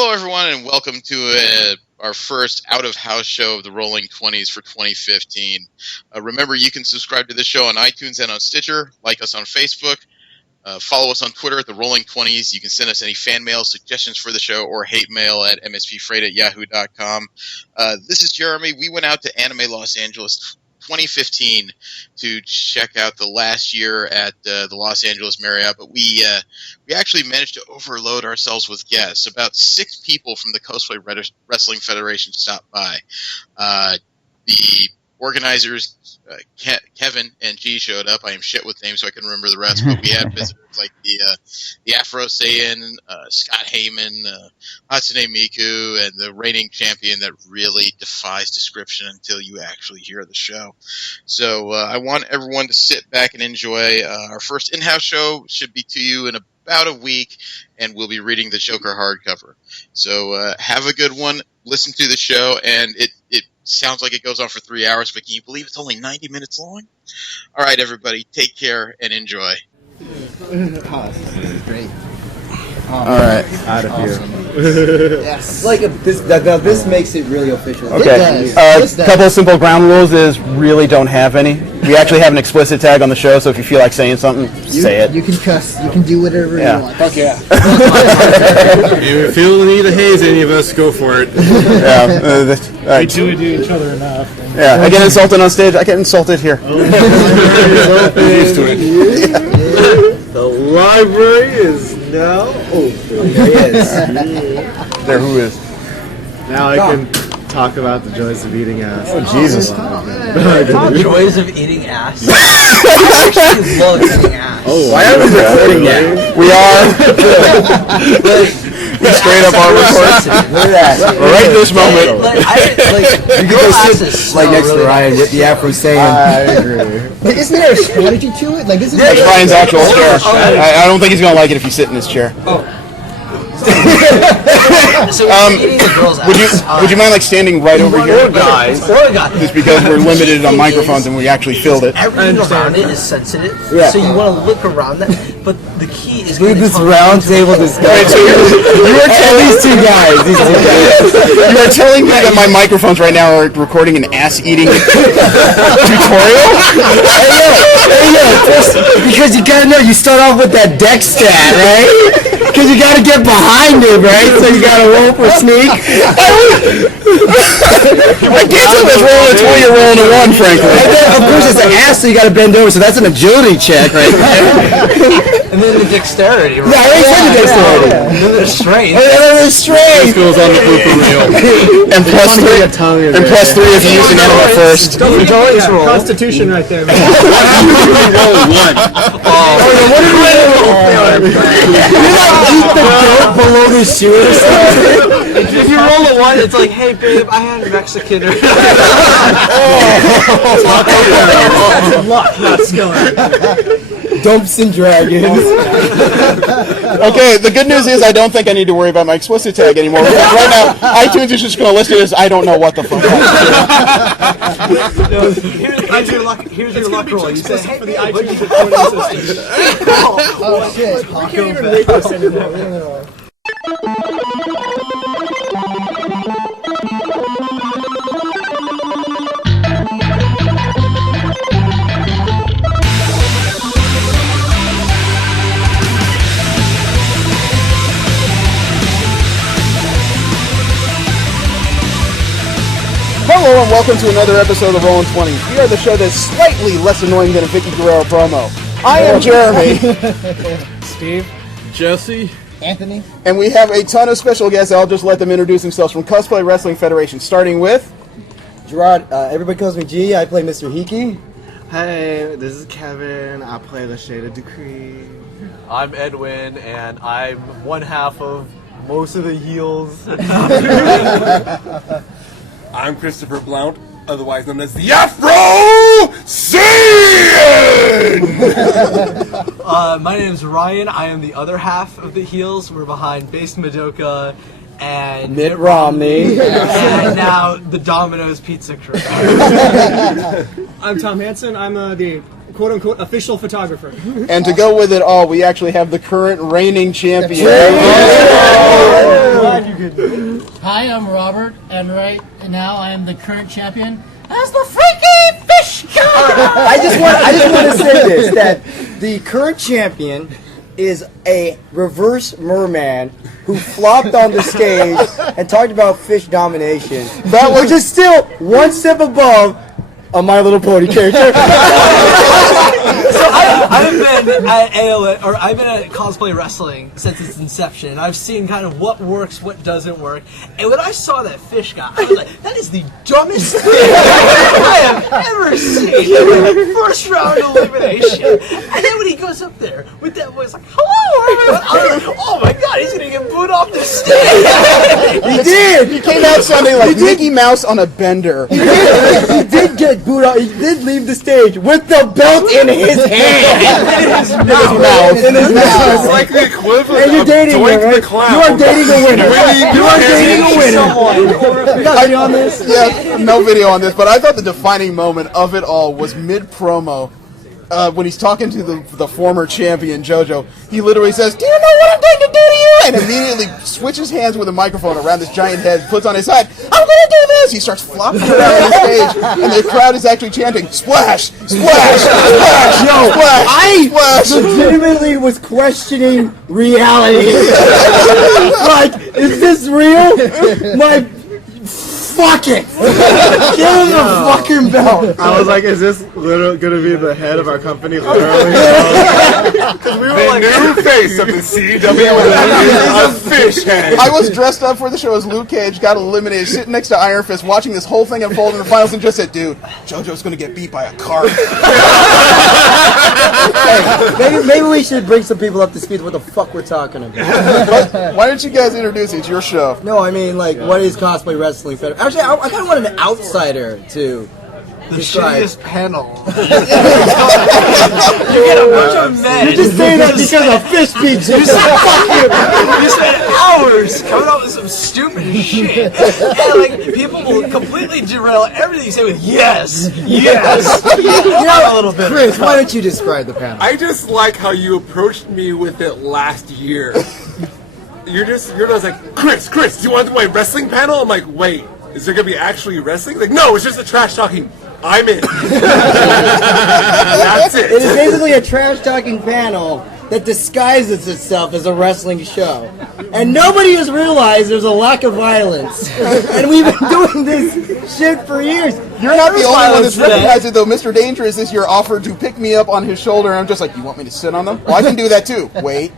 Hello, everyone, and welcome to our first out-of-house show of the Rolling 20s for 2015. Remember, you can subscribe to this show on iTunes and on Stitcher, like us on Facebook, follow us on Twitter at the Rolling 20s. You can send us any fan mail, suggestions for the show, or hate mail at mspfreight@yahoo.com. This is Jeremy. We went out to Anime Los Angeles 2015 to check out the last year at the Los Angeles Marriott, but we actually managed to overload ourselves with guests. About 6 people from the Cosplay Wrestling Federation stopped by. The organizers, Kevin and G, showed up. I am shit with names, so I can remember the rest, but we had visitors like the Afro Saiyan, Scott Heyman, Hatsune Miku, and the reigning champion that really defies description until you actually hear the show. So I want everyone to sit back and enjoy. Our first in-house show should be to you in about a week, and we'll be reading the Joker hardcover. So have a good one. Listen to the show, and it sounds like it goes on for 3 hours, but can you believe it's only 90 minutes long? All right, everybody, take care and enjoy. Great. All right, out of here. Yes. This makes it really official. Okay. A couple of simple ground rules is really don't have any. We actually have an explicit tag on the show, so if you feel like saying something, say it. You can cuss. You can do whatever you want. Fuck yeah. If you feel the need to haze any of us, go for it. Yeah. We do it to each other enough. Yeah. I get insulted on stage. I get insulted here. Used to it. The library is now open. There, who is? Now I can talk about the joys of eating ass. Oh, Jesus. Joys of eating ass. I actually love eating ass. Oh, why are we recording that? We are. Straight up our recording. Look at that. Right this moment. You can sit like next to Ryan with the Afro Saiyan. I agree. But isn't there a strategy to it? Like this is That's Ryan's actual chair. I don't think he's gonna like it if you sit in his chair. So eating the girl's ass. Would you mind like standing right over here? Guys. Just because we're limited on microphones and we actually filled it. Everything around it is sensitive, so you want to look around that. But the key is look at this round table discussion. So you were telling these two guys. You are telling me that my microphones right now are recording an ass-eating tutorial? Because you gotta know, you start off with that deck stat, right? Because you gotta get behind it, right? So you gotta roll for sneak. I can't tell this roll a 20 or rolling a 1, frankly. And then, of course, it's an ass, so you gotta bend over, so that's an agility check right there. And then the dexterity, right? Yeah, I already said the dexterity. And then there's strength. And then there's strength. This goes on the blooper reel. And plus 3 if you use an animal first. Constitution right there, man. You like eat the dirt below the shoe or something? If you roll a 1, it's like, hey babe, I had a Mexican. That's luck, not skill. Dumps and dragons. Okay, the good news is I don't think I need to worry about my explicit tag anymore. Right now, iTunes is just going to list it as I don't know what the fuck. Here's your luck roll. You say, hey, for the iTunes recording system. Oh shit. We can't even rate this anymore. Hello and welcome to another episode of Rolling 20s. We are the show that's slightly less annoying than a Vicky Guerrero promo. I am Jeremy. Steve. Jesse. Anthony. And we have a ton of special guests. I'll just let them introduce themselves from Cosplay Wrestling Federation, starting with... Gerard, everybody calls me G. I play Mr. Hiki. Hey, this is Kevin. I play the Shaded Decree. I'm Edwin, and I'm one half of most of the heels. I'm Christopher Blount, otherwise known as the Afro Saiyan! My name's Ryan. I am the other half of the heels. We're behind Base Madoka and Mitt Romney. And now the Domino's Pizza crew. I'm Tom Hansen. I'm the quote-unquote official photographer. And to go with it all, we actually have the current reigning champion. Glad you could I am Robert, and right now I am the current champion as the Freaky Fish God. I just want to say this, that the current champion is a reverse merman who flopped on the stage and talked about fish domination. Which is still one step above a My Little Pony character. So I've been at I've been at cosplay wrestling since its inception. I've seen kind of what works, what doesn't work, and when I saw that fish guy, I was like, "That is the dumbest thing I have ever seen." First round elimination, and then when he goes up there with that voice, like, "Hello, everyone," I was like, "Oh my god, he's gonna get booed off the stage." He did. He came out sounding like Mickey Mouse on a bender. He did get booed out. He did leave the stage with the belt in his hand. In his mouth. It's like the equivalent And you're of dating her, Doink right? the Clown. You are dating a winner. You are dating a winner. You got video on this? Yeah, no video on this, but I thought the defining moment of it all was mid-promo. When he's talking to the former champion, JoJo, he literally says, "Do you know what I'm going to do to you?" And immediately switches hands with a microphone around this giant head, puts on his side, "I'm going to do this!" He starts flopping around the stage, and the crowd is actually chanting, "Splash! Splash! Splash! Yo, Splash! I Splash!" legitimately was questioning reality. Like, is this real? Fuck it! Give him the fucking belt! I was like, is this literally gonna be the head of our company? Literally? Because we were like, new face of the CW with a fish head. I was dressed up for the show as Luke Cage, got eliminated, sitting next to Iron Fist, watching this whole thing unfold in the finals, and just said, "Dude, JoJo's gonna get beat by a cart." Hey, maybe we should bring some people up to speed with what the fuck we're talking about. Why don't you guys introduce it? It's your show. No, I mean, like, what is Cosplay Wrestling Federation? Actually, I kind of wanted an outsider to The describe. shittiest panel. You get a bunch of men. You're just saying that because a fish beat you. You spent hours coming up with some stupid shit, and like people will completely derail everything you say with yes, yes. I'm a little bit. Chris, why don't you describe the panel? I just like how you approached me with it last year. You're just like, Chris, do you want to do my wrestling panel? I'm like, wait, is there gonna be actually wrestling? Like, no, it's just a trash talking. I'm in. That's it. It is basically a trash-talking panel that disguises itself as a wrestling show. And nobody has realized there's a lack of violence. And we've been doing this shit for years. You're not the only one that's recognized it, though. Mr. Dangerous this year offered to pick me up on his shoulder, and I'm just like, "You want me to sit on them? Well, I can do that too." Wait.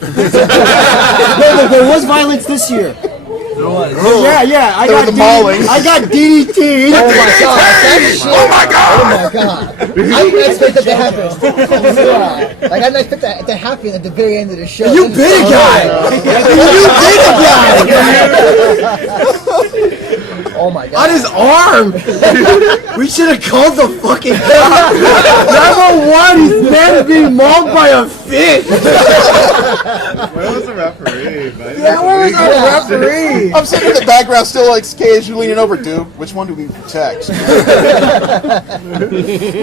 No, there was violence this year. Yeah, I got DDT. Oh my god! Oh my god! Oh my god! I didn't expect that to happen. Like I didn't expect that to happen at the very end of the show. You big guy! Oh my god! On his arm! We should have called the fucking number one, he's man being mauled by a fish! Where was the referee? Yeah, where was our referee? I'm sitting in the background, still like Cage leaning over. "Dude, which one do we protect?" We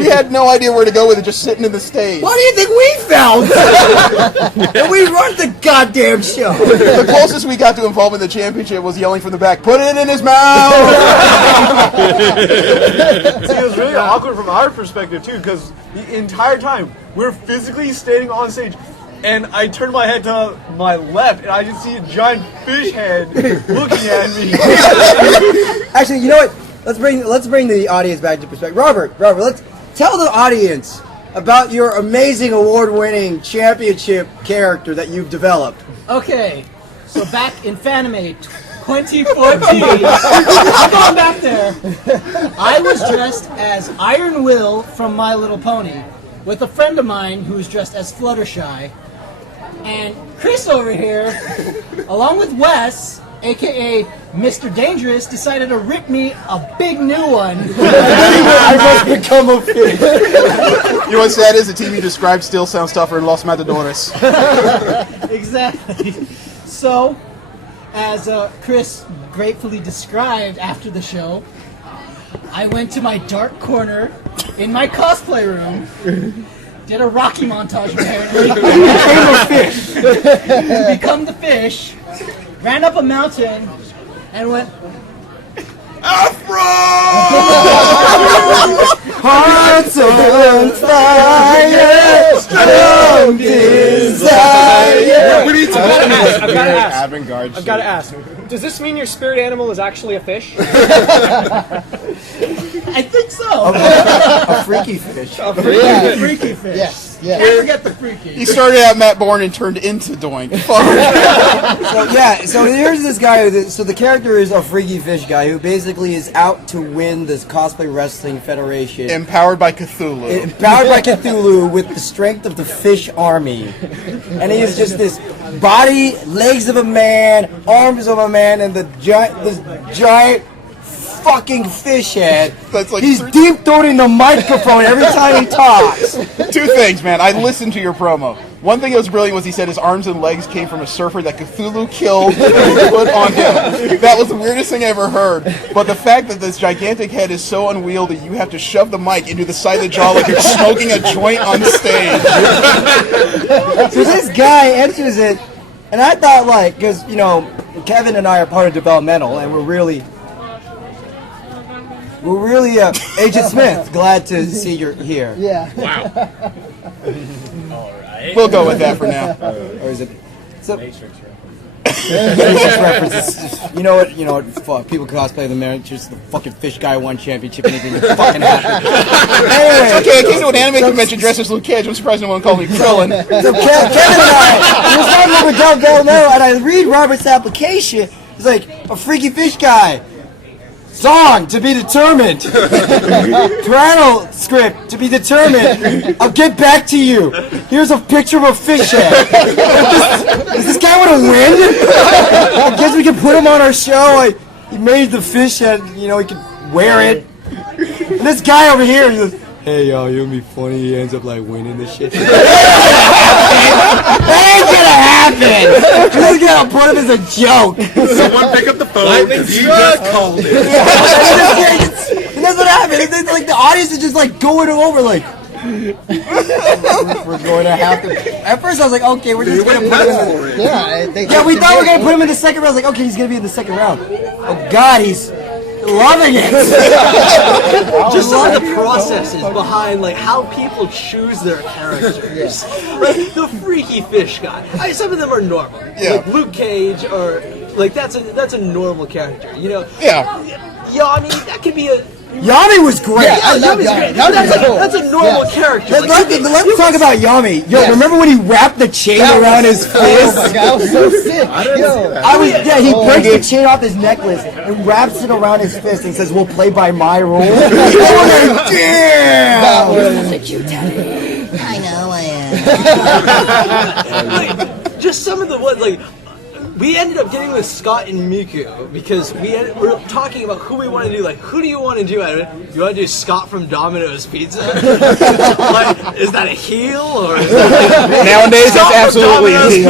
had no idea where to go with it, just sitting in the stage. What do you think we found? And we run the goddamn show. The closest we got to involving the championship was yelling from the back, "Put it in his mouth!" See, it was really awkward from our perspective too, because the entire time we're physically standing on stage, and I turn my head to my left, and I just see a giant fish head looking at me. Actually, you know what? Let's bring the audience back to perspective. Robert, let's tell the audience about your amazing award-winning championship character that you've developed. Okay, so back in Fanime 2014, I'm going back there. I was dressed as Iron Will from My Little Pony with a friend of mine who was dressed as Fluttershy. And Chris over here, along with Wes, aka Mr. Dangerous, decided to rip me a big new one. I must become a fish. You know what's sad is the team you described still sounds tougher than Los Matadores. Exactly. So, as Chris gratefully described after the show, I went to my dark corner in my cosplay room, did a Rocky montage apparently, became the fish, ran up a mountain, and went, Hearts on fire, strong desire. We need to I've got to ask. Avant-garde I've got to ask. Does this mean your spirit animal is actually a fish? I think so. A freaky fish. Freaky fish. Yes, yes. Can't forget the freaky. He started out Matt Bourne and turned into Doink. So here's this guy. So the character is a freaky fish guy who basically is out to win this Cosplay Wrestling Federation. Empowered by Cthulhu. Empowered by Cthulhu with the strength of the fish army. And he is just this body, legs of a man, arms of a man, and this giant fucking fish head. That's like He's deep throating the microphone every time he talks. Two things, man. I listened to your promo. One thing that was brilliant was he said his arms and legs came from a surfer that Cthulhu killed and put on him. That was the weirdest thing I ever heard. But the fact that this gigantic head is so unwieldy, you have to shove the mic into the side of the jaw like you're smoking a joint on stage. So this guy enters it, and I thought, like, because, you know, Kevin and I are part of developmental, and we're really, Agent Smith, glad to see you're here. Yeah. We'll go with that for now. Or is it? So, Matrix references. You know what? Fuck. People cosplay the man. Just the fucking fish guy won championship. Anything that fucking happened. Anyway, It's okay, I came to an anime convention dressed as Luke Cage. I'm surprised no one called me Krillin. So Kevin and I, we're starting with Del Villanelle, and I read Robert's application. He's like, a freaky fish guy. Song, to be determined. Parental script, to be determined. I'll get back to you. Here's a picture of a fish head. Does this guy want to win? I guess we can put him on our show. He made the fish head, you know, he can wear it. And this guy over here, he goes, hey, yo, you'll be funny. He ends up, like, winning this shit. That ain't gonna happen. We're gonna put him as a joke. Someone pick up the phone. He just called it. And that's what happened. It's like the audience is just like going over like we're going to have to. At first I was like, okay, we're just gonna put him in the we thought we were gonna put him in the second round. I was like, okay, he's gonna be in the second round. Oh God, he's loving it. Just some of the processes behind like how people choose their characters. Like the freaky fish guy. Some of them are normal. Yeah. Like Luke Cage or like that's a normal character. You know. Yeah. Yami, that could be a. Yami was great. I love Yami's Yami. great. That's a normal character. Let's talk about Yami. Yo, remember when he wrapped the chain around his fist? Oh my God, I was so sick. He breaks the chain off his necklace and wraps it around his fist and says, we'll play by my rules. Damn! I know I am. Like, just some of the ones like. We ended up getting with Scott and Miku because we're talking about who we want to do. Like, who do you want to do? You want to do Scott from Domino's Pizza? Like, is that a heel or? Is that Nowadays, that's absolutely a heel.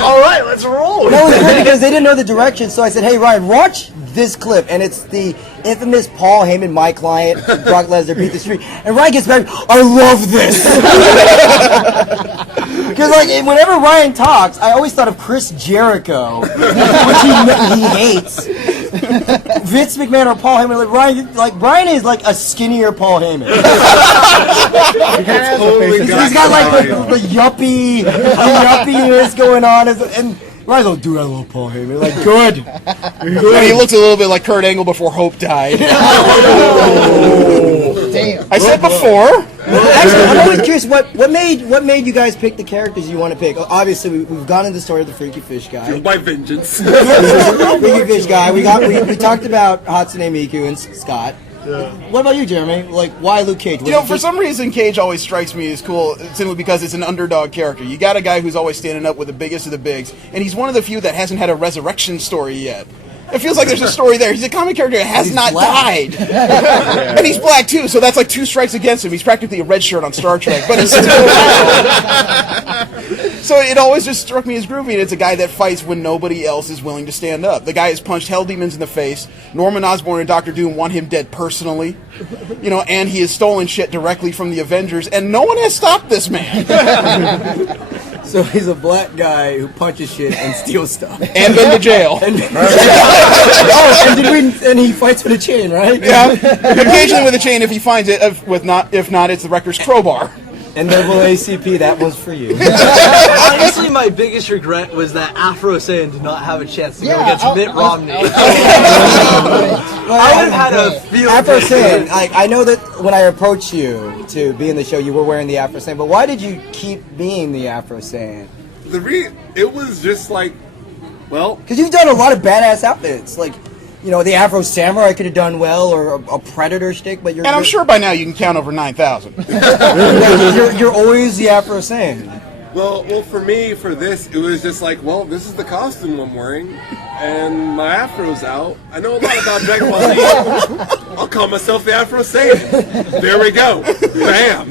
All right, let's roll. That was good because they didn't know the direction, so I said, hey, Ryan, watch this clip. And it's the infamous Paul Heyman, my client, Brock Lesnar beat the street. And Ryan gets back, I love this. Because, like, whenever Ryan talks, I always thought of Chris Jericho, which he hates. Vince McMahon or Paul Heyman. Like, Brian is like a skinnier Paul Heyman. He's got, like, the yuppiness going on. And Ryan's like, dude, I love Paul Heyman. Like, good. And he looks a little bit like Kurt Angle before Hope died. Damn. I said before. Actually, I'm always curious, what made you guys pick the characters you want to pick? Obviously, we've gone into the story of the freaky fish guy. Fueled by vengeance. Freaky fish guy. We talked about Hatsune Miku and Scott. Yeah. What about you, Jeremy? Like, why Luke Cage? For some reason, Cage always strikes me as cool, simply because it's an underdog character. You got a guy who's always standing up with the biggest of the bigs, and he's one of the few that hasn't had a resurrection story yet. It feels like there's a story there. He's a comic character that has not died. And he's black, too, so that's like 2 strikes against him. He's practically a red shirt on Star Trek, but he's still So it always just struck me as groovy, and it's a guy that fights when nobody else is willing to stand up. The guy has punched hell demons in the face. Norman Osborn and Dr. Doom want him dead personally. And he has stolen shit directly from the Avengers, and no one has stopped this man. So he's a black guy who punches shit and steals stuff. And been to jail. and he fights with a chain, right? Yeah, occasionally with a chain if he finds it. If not, it's the Wrecker's crowbar. And ACP, that was for you. Honestly, my biggest regret was that Afro Saiyan did not have a chance to go against Mitt Romney. I would have had a field Afro Saiyan, I know that when I approached you to be in the show, you were wearing the Afro Saiyan, but why did you keep being the Afro Saiyan? It was just like, well, because you've done a lot of badass outfits, like, you know, the Afro Samurai could have done well, or a Predator stick, but you're... And I'm sure by now you can count over 9,000. you're always the Afro Saiyan. Well, for me, for this, it was just like, well, this is the costume I'm wearing, and my afro's out. I know a lot about Dragon Ball Z. I'll call myself the Afro Saiyan. There we go. Bam.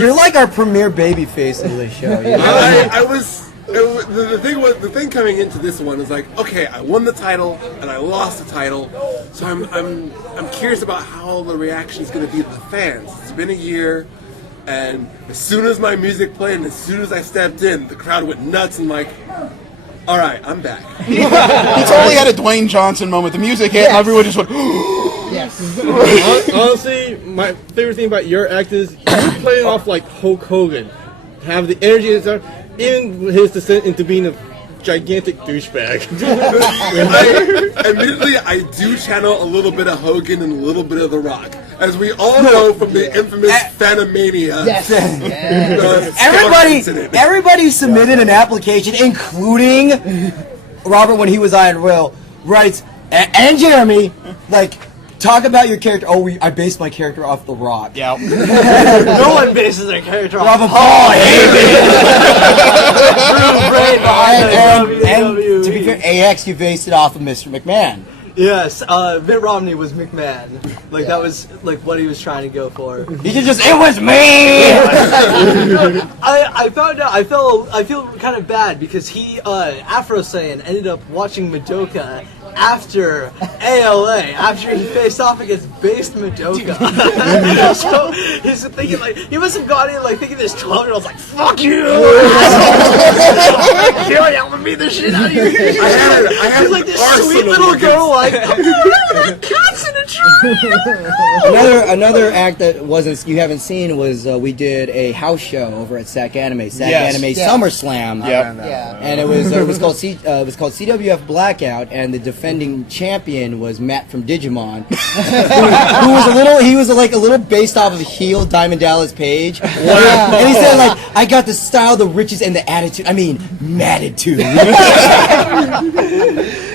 You're like our premier baby face of the show. You know? The thing coming into this one is like, okay, I won the title and I lost the title, so I'm curious about how the reaction is going to be to the fans. It's been a year, and as soon as my music played and as soon as I stepped in, the crowd went nuts and like, all right, I'm back. He totally had a Dwayne Johnson moment. The music hit and everyone just went. Yes. Honestly, my favorite thing about your act is you're playing off like Hulk Hogan. Have the energy and stuff. In his descent into being a gigantic douchebag. Admittedly, I do channel a little bit of Hogan and a little bit of The Rock. As we all know from the infamous Phantomania. Yes. Everybody submitted an application, including Robert when he was Iron Will, writes, and Jeremy, like, talk about your character. Oh, I based my character off The Rock. Yeah. No one bases their character off Paul Heyman. And to be fair, AX, you based it off of Mr. McMahon. Yes, Mitt Romney was McMahon. Like that was like what he was trying to go for. He just it was me. I found out. I feel kind of bad because he Afro Saiyan ended up watching Madoka after ALA, after he faced off against based Madoka. So he's thinking like he must have gone in like thinking this 12-year-old's like fuck you. I'm gonna beat the shit out of you. I had like this sweet little girl like cats in a tree. Another act that you haven't seen was we did a house show over at SAC Anime SummerSlam. Yeah. And it was called CWF Blackout, and the defending champion was Matt from Digimon, who was a little based off of heel Diamond Dallas Page. And he said like, I got the style, the riches, and the attitude. I mean, matitude.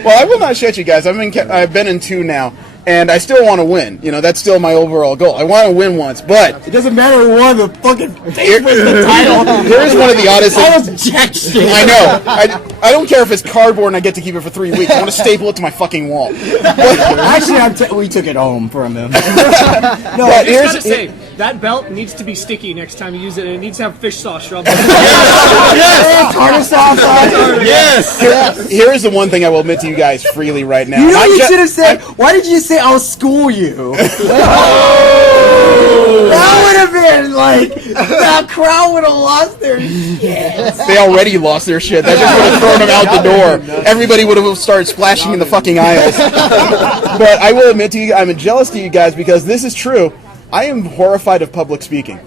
Well, I will not shut you guys. I've been in 2 now, and I still want to win. You know, that's still my overall goal. I want to win once, but it doesn't matter who won the fucking the title. Here's one of the oddest things. Jack shit. I know. I don't care if it's cardboard and I get to keep it for 3 weeks. I want to staple it to my fucking wall. Actually, we took it home from him. No, I just gotta say, that belt needs to be sticky next time you use it, and it needs to have fish sauce rubbed. Yes, tartar sauce on it. Yes. Here's the one thing I will admit to you guys freely right now. You know what you should have said? Why did you say I'll school you? That would have been like, that crowd would have lost their shit. They already lost their shit. That just would have thrown them out the door. Everybody would have started splashing in the fucking aisles. But I will admit to you, I'm jealous to you guys because this is true. I am horrified of public speaking.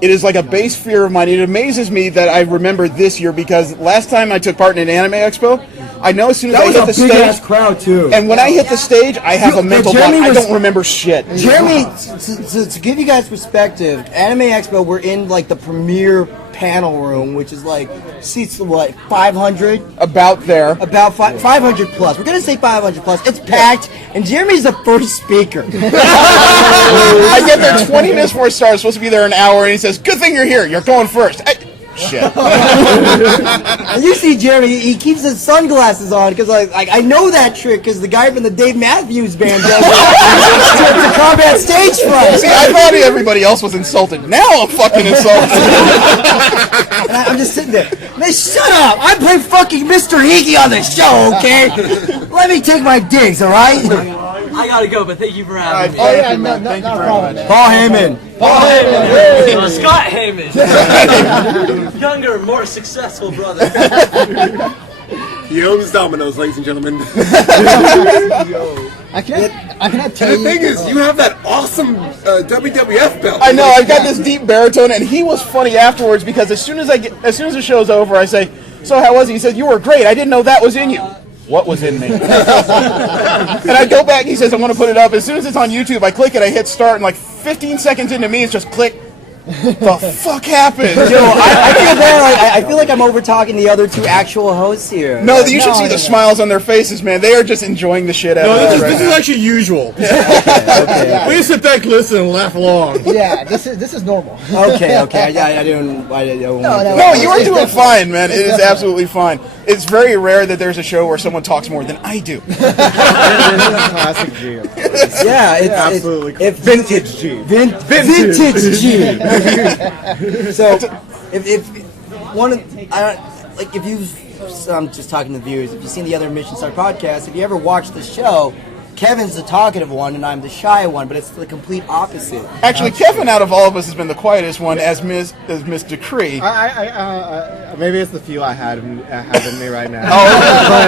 It is like a base fear of mine. It amazes me that I remember this year because last time I took part in an anime expo, I know as soon as I hit the stage, big ass crowd too. And when I hit the stage, I have a mental block. I don't remember shit. Jeremy, to give you guys perspective, Anime Expo, we're in like the premier panel room, which is like seats what 500, about 500 plus. We're gonna say 500 plus. It's packed, and Jeremy's the first speaker. I get there 20 minutes before it starts. Supposed to be there an hour, and he says, "Good thing you're here. You're going first." Shit. And you see Jeremy, he keeps his sunglasses on because I know that trick because the guy from the Dave Matthews Band does it to combat stage fright. See, I thought everybody else was insulted. Now I'm fucking insulted. And I'm just sitting there. Man, shut up! I play fucking Mr. Hiki on the show, okay? Let me take my digs, all right? I gotta go, but thank you for having me. Oh yeah, no problem. Paul Heyman. Scott Heyman. Younger, more successful brother. He owns Domino's, ladies and gentlemen. I cannot tell And you. the thing is, you have that awesome WWF belt. I know, I've got this deep baritone, and he was funny afterwards because as soon as the show's over, I say, "So how was he?" He said, "You were great. I didn't know that was in you." What was in me? And I go back, he says, "I'm going to put it up." As soon as it's on YouTube, I click it, I hit start, and like 15 seconds into me, it's just click. The fuck happened? Yo, I feel bad. I feel like I'm over talking the other two actual hosts here. No, you should see the smiles on their faces, man. They are just enjoying the shit out of it. This is actually usual. Okay. We sit back, listen, and laugh along. Yeah, this is normal. Okay. I didn't. No, you are doing fine, man. It is absolutely fine. It's very rare that there's a show where someone talks more than I do. Classic G. Yeah, it's Absolutely. Vintage G. Vintage G. So, if one, if you've, I'm just talking to the viewers. If you've seen the other Mission Star podcast, if you ever watched the show, Kevin's the talkative one and I'm the shy one, but it's the complete opposite. Actually, Kevin, out of all of us, has been the quietest one, as Miss Decree. Maybe it's the few I have in me right now.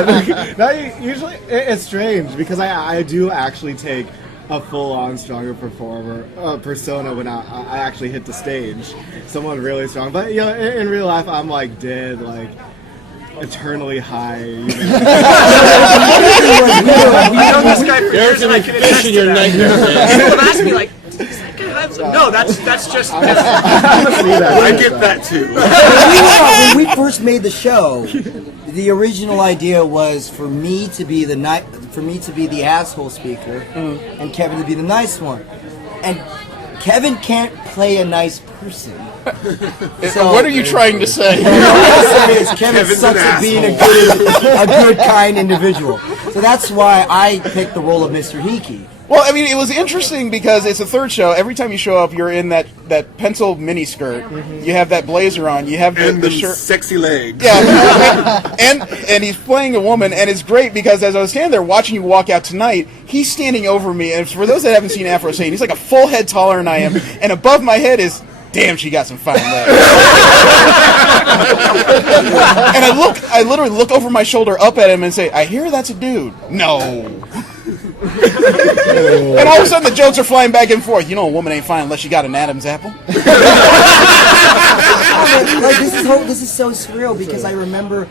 But that usually it's strange because I do actually take a full-on stronger performer persona when I actually hit the stage. Someone really strong, but in real life I'm like dead, like eternally high. We know this guy for years, and I can attest to that. People have asked me, like, is that guy handsome? No, that's just. I get that too. When we first made the show, the original idea was for me to be the asshole speaker, and Kevin to be the nice one. And Kevin can't play a nice person. So, what are you trying to say? What I'm saying is Kevin sucks at being a good, kind individual. So that's why I picked the role of Mr. Hiki. Well, I mean, it was interesting because it's a third show. Every time you show up, you're in that pencil miniskirt. Mm-hmm. You have that blazer on. You have the shirt. Sexy legs. Yeah, and he's playing a woman, and it's great because as I was standing there watching you walk out tonight, he's standing over me. And for those that haven't seen Afro Sane, he's like a full head taller than I am, and above my head is. Damn, she got some fine legs. And I literally look over my shoulder up at him and say, I hear that's a dude. No. And all of a sudden the jokes are flying back and forth. You know a woman ain't fine unless she got an Adam's apple. Like this is so surreal because I remember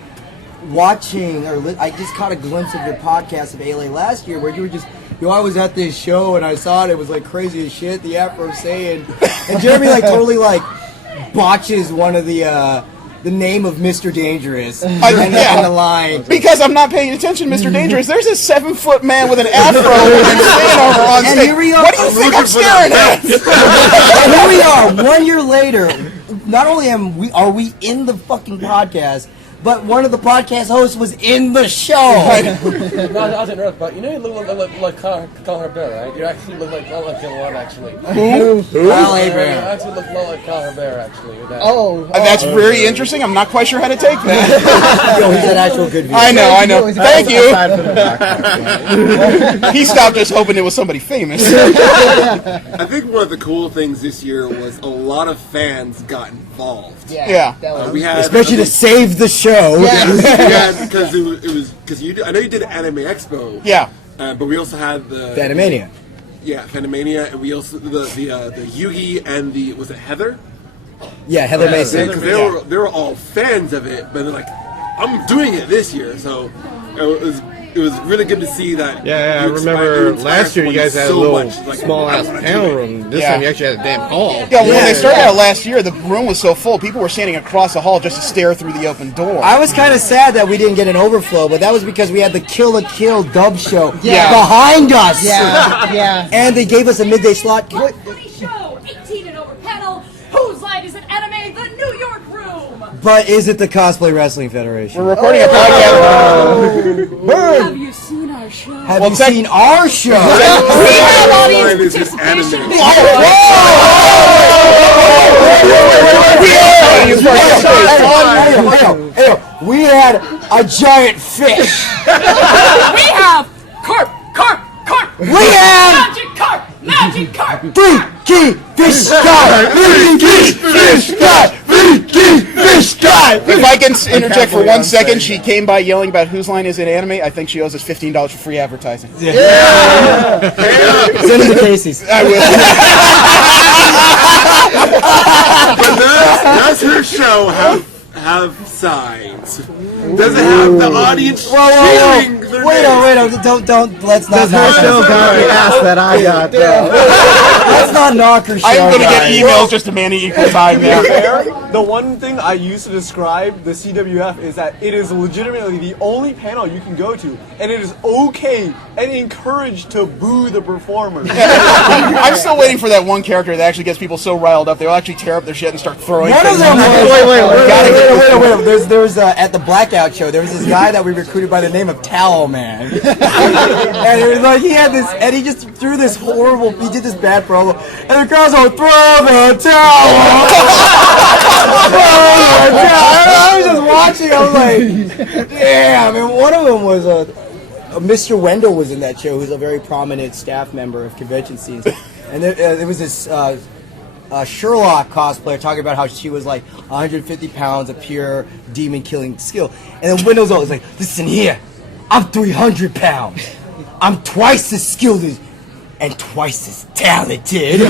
watching, I just caught a glimpse of your podcast of ALA last year where you were just, I was at this show and I saw it was like crazy as shit, the Afro saying, and Jeremy like totally like botches one of the name of Mr. Dangerous and the line. Because I'm not paying attention, Mr. Dangerous. There's a 7-foot man with an afro and fan armor on stage. And here we are. What do you think I'm staring at? And here we are, 1 year later. Not only are we in the fucking podcast, but one of the podcast hosts was in the show. I'll interrupt, but you know you look like Conor Bear, right? You actually look like Gil One, actually. Who? Well, Abraham. You actually look like Conor Bear, actually. That's very interesting. I'm not quite sure how to take that. Yo, he's an actual good view. I know. Thank you. He stopped just hoping it was somebody famous. I think one of the cool things this year was a lot of fans got involved. Yeah. We had especially to save the show. Yeah, because I know you did Anime Expo. Yeah. But we also had the Phantomania. Yeah, Phantomania, and we also the Yugi and was it Heather? Yeah, Heather Mason. Because they were all fans of it, but they're like, I'm doing it this year, so it was really good to see that. Yeah, I remember last year you guys had a little small-ass panel room. This time you actually had a damn hall. Yeah, when they started out last year, the room was so full, people were standing across the hall just to stare through the open door. I was kind of sad that we didn't get an overflow, but that was because we had the Kill la Kill dub show behind us. Yeah. And they gave us a midday slot. Show 18 and over panel. Whose line is an anime? The New York Room. But is it the Cosplay Wrestling Federation? We're recording a podcast. Have you seen our show? Have you seen our show? We have audience It's just participation. We had a giant fish. We have carp. We have Magic carp. Freaky fish guy. Freaky fish guy. Freaky fish guy. If I can interject for 1 second, she came by yelling about whose line is in anime. I think she owes us $15 for free advertising. Send it to Casey's. I will. But does her show have signs? Does it have the audience cheering? Wait, don't, let's not knock her show. got the ass that I got. Let's not knock her show. I am going to get emails just demanding equal time now. The one thing I use to describe the CWF is that it is legitimately the only panel you can go to, and it is okay and encouraged to boo the performers. I'm still waiting for that one character that actually gets people so riled up they'll actually tear up their shit and start throwing One of things. them wait. There's at the Blackout show, there was this guy that we recruited by the name of Towel Man. And it was like, he had this, and he just threw this horrible, he did this bad promo, and the crowd's all, throw the towel! Throw the towel! And I was just watching, I was like, damn, and one of them was Mr. Wendell was in that show, who's a very prominent staff member of convention scenes. And there was this Sherlock cosplayer talking about how she was like 150 pounds of pure demon killing skill. And then Wendell's always like, listen here, I'm 300 pounds. I'm twice as skilled and twice as talented.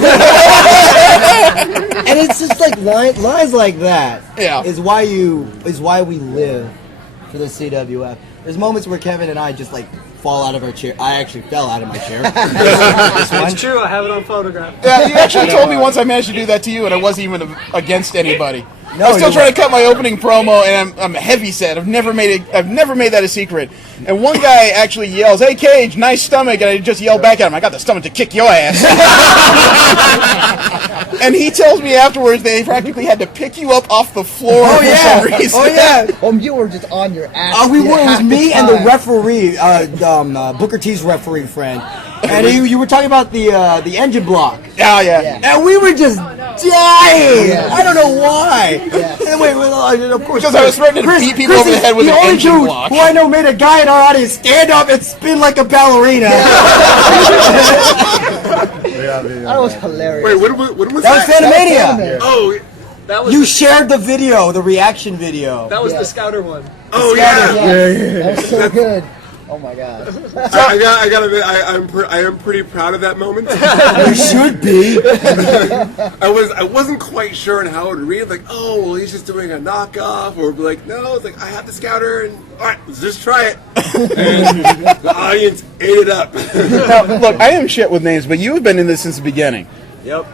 And it's just like lines like that is why we live for the CWF. There's moments where Kevin and I just like fall out of our chair. I actually fell out of my chair. It's true, I have it on photograph. Yeah, you actually told me once I managed to do that to you, and I wasn't even against anybody. No, I'm still trying to cut my opening promo, and I'm heavy set. I've never made that a secret. And one guy actually yells, "Hey Cage, nice stomach," and I just yell back at him, "I got the stomach to kick your ass." And he tells me afterwards they practically had to pick you up off the floor for some reason. Oh yeah. You were just on your ass. It was me and the referee, Booker T's referee friend. And you were talking about the engine block. Oh, yeah. And we were just dying. Yeah. I don't know why. Yeah. And wait, of course. Because I was threatening to beat people over the head with an engine block. Who I know made a guy in our audience stand up and spin like a ballerina. That was hilarious. Wait, what was that? That was Phantomania. Oh, that was you shared the video, the reaction video. That was the Scouter one. Oh yeah. That was so good. Oh my god! I gotta admit, I am pretty proud of that moment. You should be. I wasn't quite sure on how it would read. Like, oh, well, he's just doing a knockoff, or like, no, it's like I have the Scouter, and all right, let's just try it. And the audience ate it up. Now, look, I am shit with names, but you have been in this since the beginning. Yep.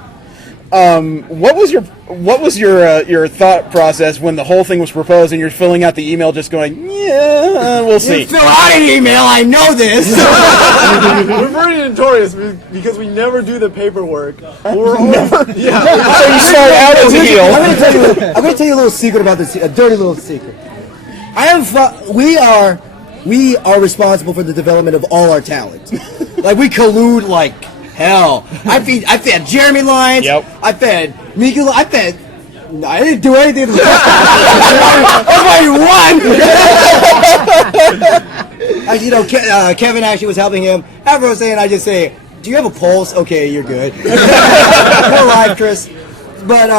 What was your thought process when the whole thing was proposed and you're filling out the email just going, yeah, we'll see? You fill out an email, I know this. We're pretty notorious because we never do the paperwork. Never? Yeah. So you start out as a heel. I'm going to tell you a little secret about this, a dirty little secret. We are responsible for the development of all our talent. Like, we collude like hell. I fed Jeremy lines. Yep. I fed Mika. I didn't do anything. That's why you won. Kevin actually was helping him. After I was saying, I just say, "Do you have a pulse? Okay, you're good." We're live, Chris. But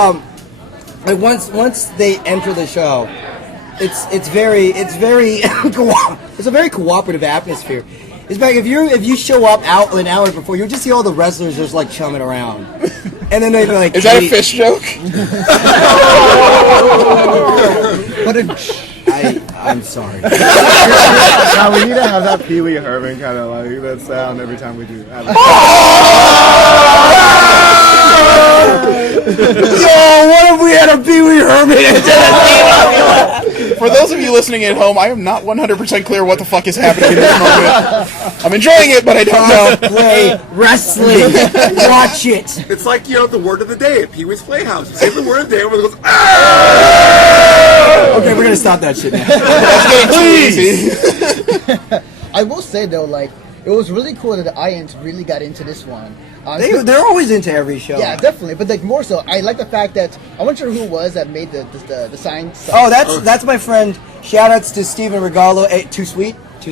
like once they enter the show, it's a very cooperative atmosphere. It's like if you show up out an hour before, you'll just see all the wrestlers just like chumming around, and then they'd be like, "Is that a fish joke?" I'm sorry. Now we need to have that Pee Wee Herman kind of like that sound every time we do. Yo, what if we had a Pee Wee Herman instead of For those of you listening at home, I am not 100% clear what the fuck is happening in this moment. I'm enjoying it, but I don't know. Cosplay wrestling. Watch it. It's like, the word of the day at Pee Wee's Playhouse. You say the word of the day, everyone goes, Okay, we're gonna stop that shit now. Please. I will say though, like, it was really cool that the Ions really got into this one. They're always into every show. Yeah, definitely. But like more so, I like the fact that I wasn't sure who it was that made the sign. Oh, that's my friend. Shoutouts to Steven Regalo. Hey, too sweet. He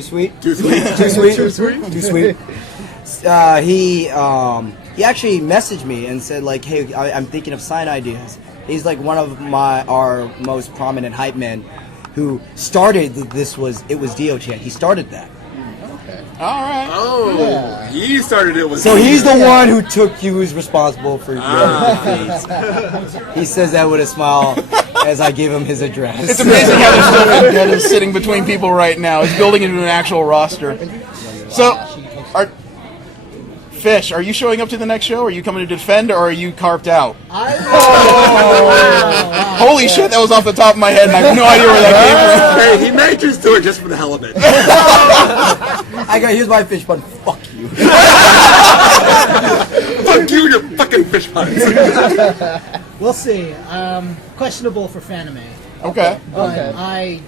actually messaged me and said like, "Hey, I'm thinking of sign ideas." He's like one of our most prominent hype men, who started it was Dio-chan. He started that. All right. Oh, he started it with. So he's the one who's responsible for your fees. He says that with a smile as I give him his address. It's amazing how there's still vendettas sitting between people right now. It's building into an actual roster. So, Fish, are you showing up to the next show? Are you coming to defend, or are you carped out? Holy shit, that was off the top of my head, and I have no idea where that came from. Hey, he may just do it just for the hell of it. Here's my fish bun. Fuck you. Fuck you, your fucking fish puns. We'll see. Questionable for Fanime. Okay. But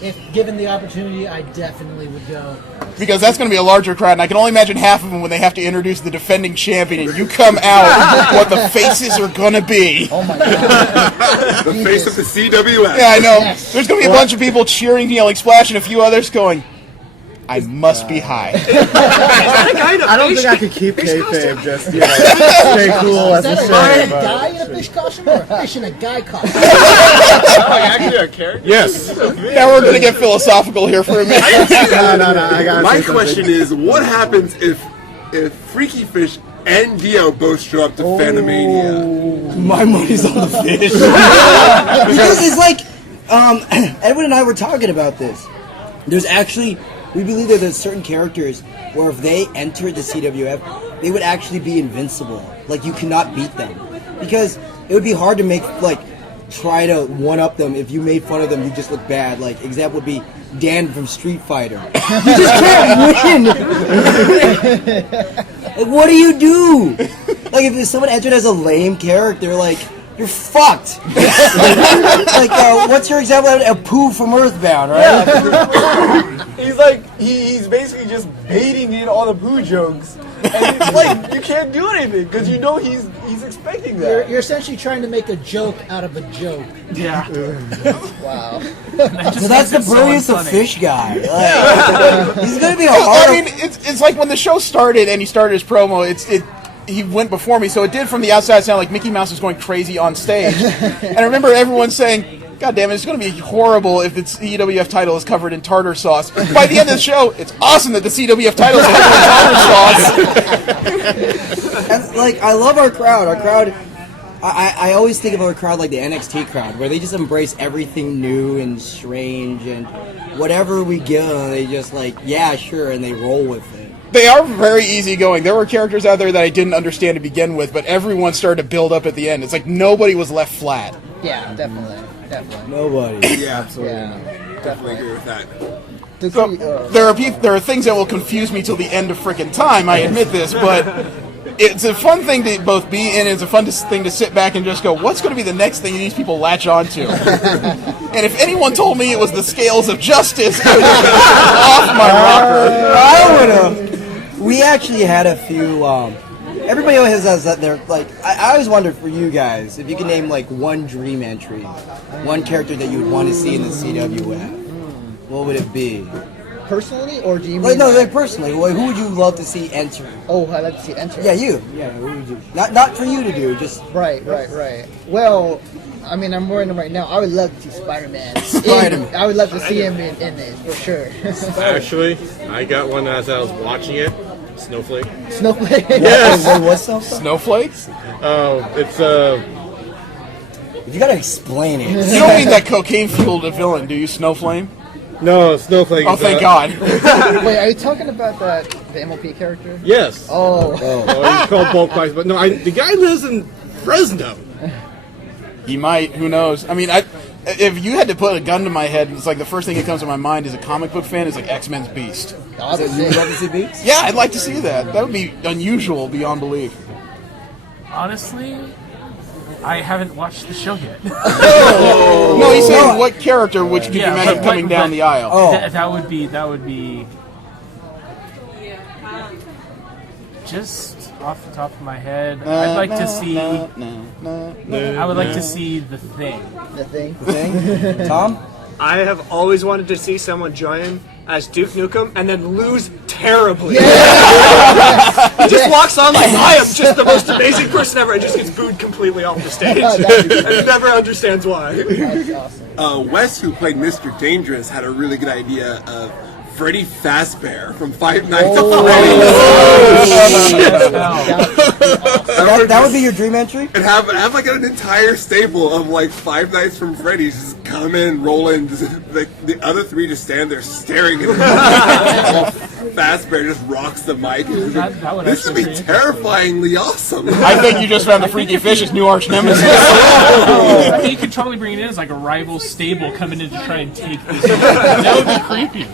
if given the opportunity, I definitely would go. Because that's going to be a larger crowd, and I can only imagine half of them when they have to introduce the defending champion, and you come out, what the faces are going to be. Oh my god. The face of the CWF. Yeah, I know. There's going to be a bunch of people cheering, yelling Splash, and a few others going, I must be high. I don't think I could keep kayfabe, just, stay cool as a Is show. that a guy in a fish costume or a fish in a guy costume? Actually, a character? Yes. Now we're going to get philosophical here for a minute. No, I gotta My say something. question is, what happens if Freaky Fish and Dio both show up to Phantomania? My money's on the fish. Because it's like, Edwin and I were talking about this. We believe that there's certain characters where if they entered the CWF, they would actually be invincible. Like, you cannot beat them. Because it would be hard to try to one-up them. If you made fun of them, you just look bad. Like, example would be Dan from Street Fighter. You just can't win! Like, what do you do? Like, if someone entered as a lame character, like, you're fucked. What's your example? A Pooh from Earthbound, right? Yeah. He's basically just baiting in all the poo jokes, and it's like you can't do anything because you know he's expecting that. You're essentially trying to make a joke out of a joke. Yeah. Wow. So that's the brilliance of Fish Guy. Like, he's gonna be a hard. I mean, it's like when the show started and he started his promo. He went before me, so it did from the outside sound like Mickey Mouse was going crazy on stage. And I remember everyone saying, God damn it, it's going to be horrible if the CWF title is covered in tartar sauce. By the end of the show, it's awesome that the CWF title is covered in tartar sauce. And, I love our crowd. Our crowd, I always think of our crowd like the NXT crowd, where they just embrace everything new and strange, and whatever we give them, they just yeah, sure, and they roll with it. They are very easygoing. There were characters out there that I didn't understand to begin with, but everyone started to build up at the end. It's like nobody was left flat. Yeah, definitely. Nobody. Yeah, absolutely. Definitely agree with that. So, there are things that will confuse me till the end of frickin' time, I admit this, but it's a fun thing to both be in, and it's a fun thing to sit back and just go, what's going to be the next thing these people latch onto? And if anyone told me it was the scales of justice, I would have been off my rocker. I would have. We actually had a few. Everybody always has that. They're I always wondered for you guys if you could name one dream entry, one character that you would want to see in the CWF. What would it be? Personally, or do you mean? Personally. Who would you love to see enter? Oh, I'd like to see enter. Yeah, you. Yeah, who would you? Not for you to do. Just Right. Well, I mean, I'm wearing them right now. I would love to see Spider-Man. I would love to see him in it, for sure. Actually, I got one as I was watching it. Snowflake. Snowflake? Yes. What's Snowflakes? It's You gotta explain it. You don't mean that cocaine-fueled villain, do you, Snowflame? No, Snowflake. Oh, thank God. Wait, are you talking about the MLP character? Yes. Oh. He's called Bulk Price, but no, the guy lives in Fresno. He might. Who knows? I mean, if you had to put a gun to my head, it's the first thing that comes to my mind as a comic book fan is X-Men's Beast. So you would love to see Beast? Yeah, I'd like to see that. That would be unusual beyond belief. Honestly, I haven't watched the show yet. No, he's saying what character which could you imagine coming down the aisle? That would be just off the top of my head. I'd like to see. I would like to see the Thing. The Thing. Tom? I have always wanted to see someone join as Duke Nukem and then lose terribly. He just walks on like, I am just the most amazing person ever, and just gets booed completely off the stage. And never understands why. That's awesome. Wes, who played Mr. Dangerous, had a really good idea of Freddy Fazbear from Five Nights at Freddy's. That would be your dream entry? And have like an entire stable of like Five Nights from Freddy's just come in, roll in, just, like the other three just stand there staring at him. Fazbear just rocks the mic. This would be terrifyingly awesome. I think you just found the Freaky Fish's new arch nemesis. I mean, you could totally bring it in as like a rival stable coming in to try and take this. That would be creepy.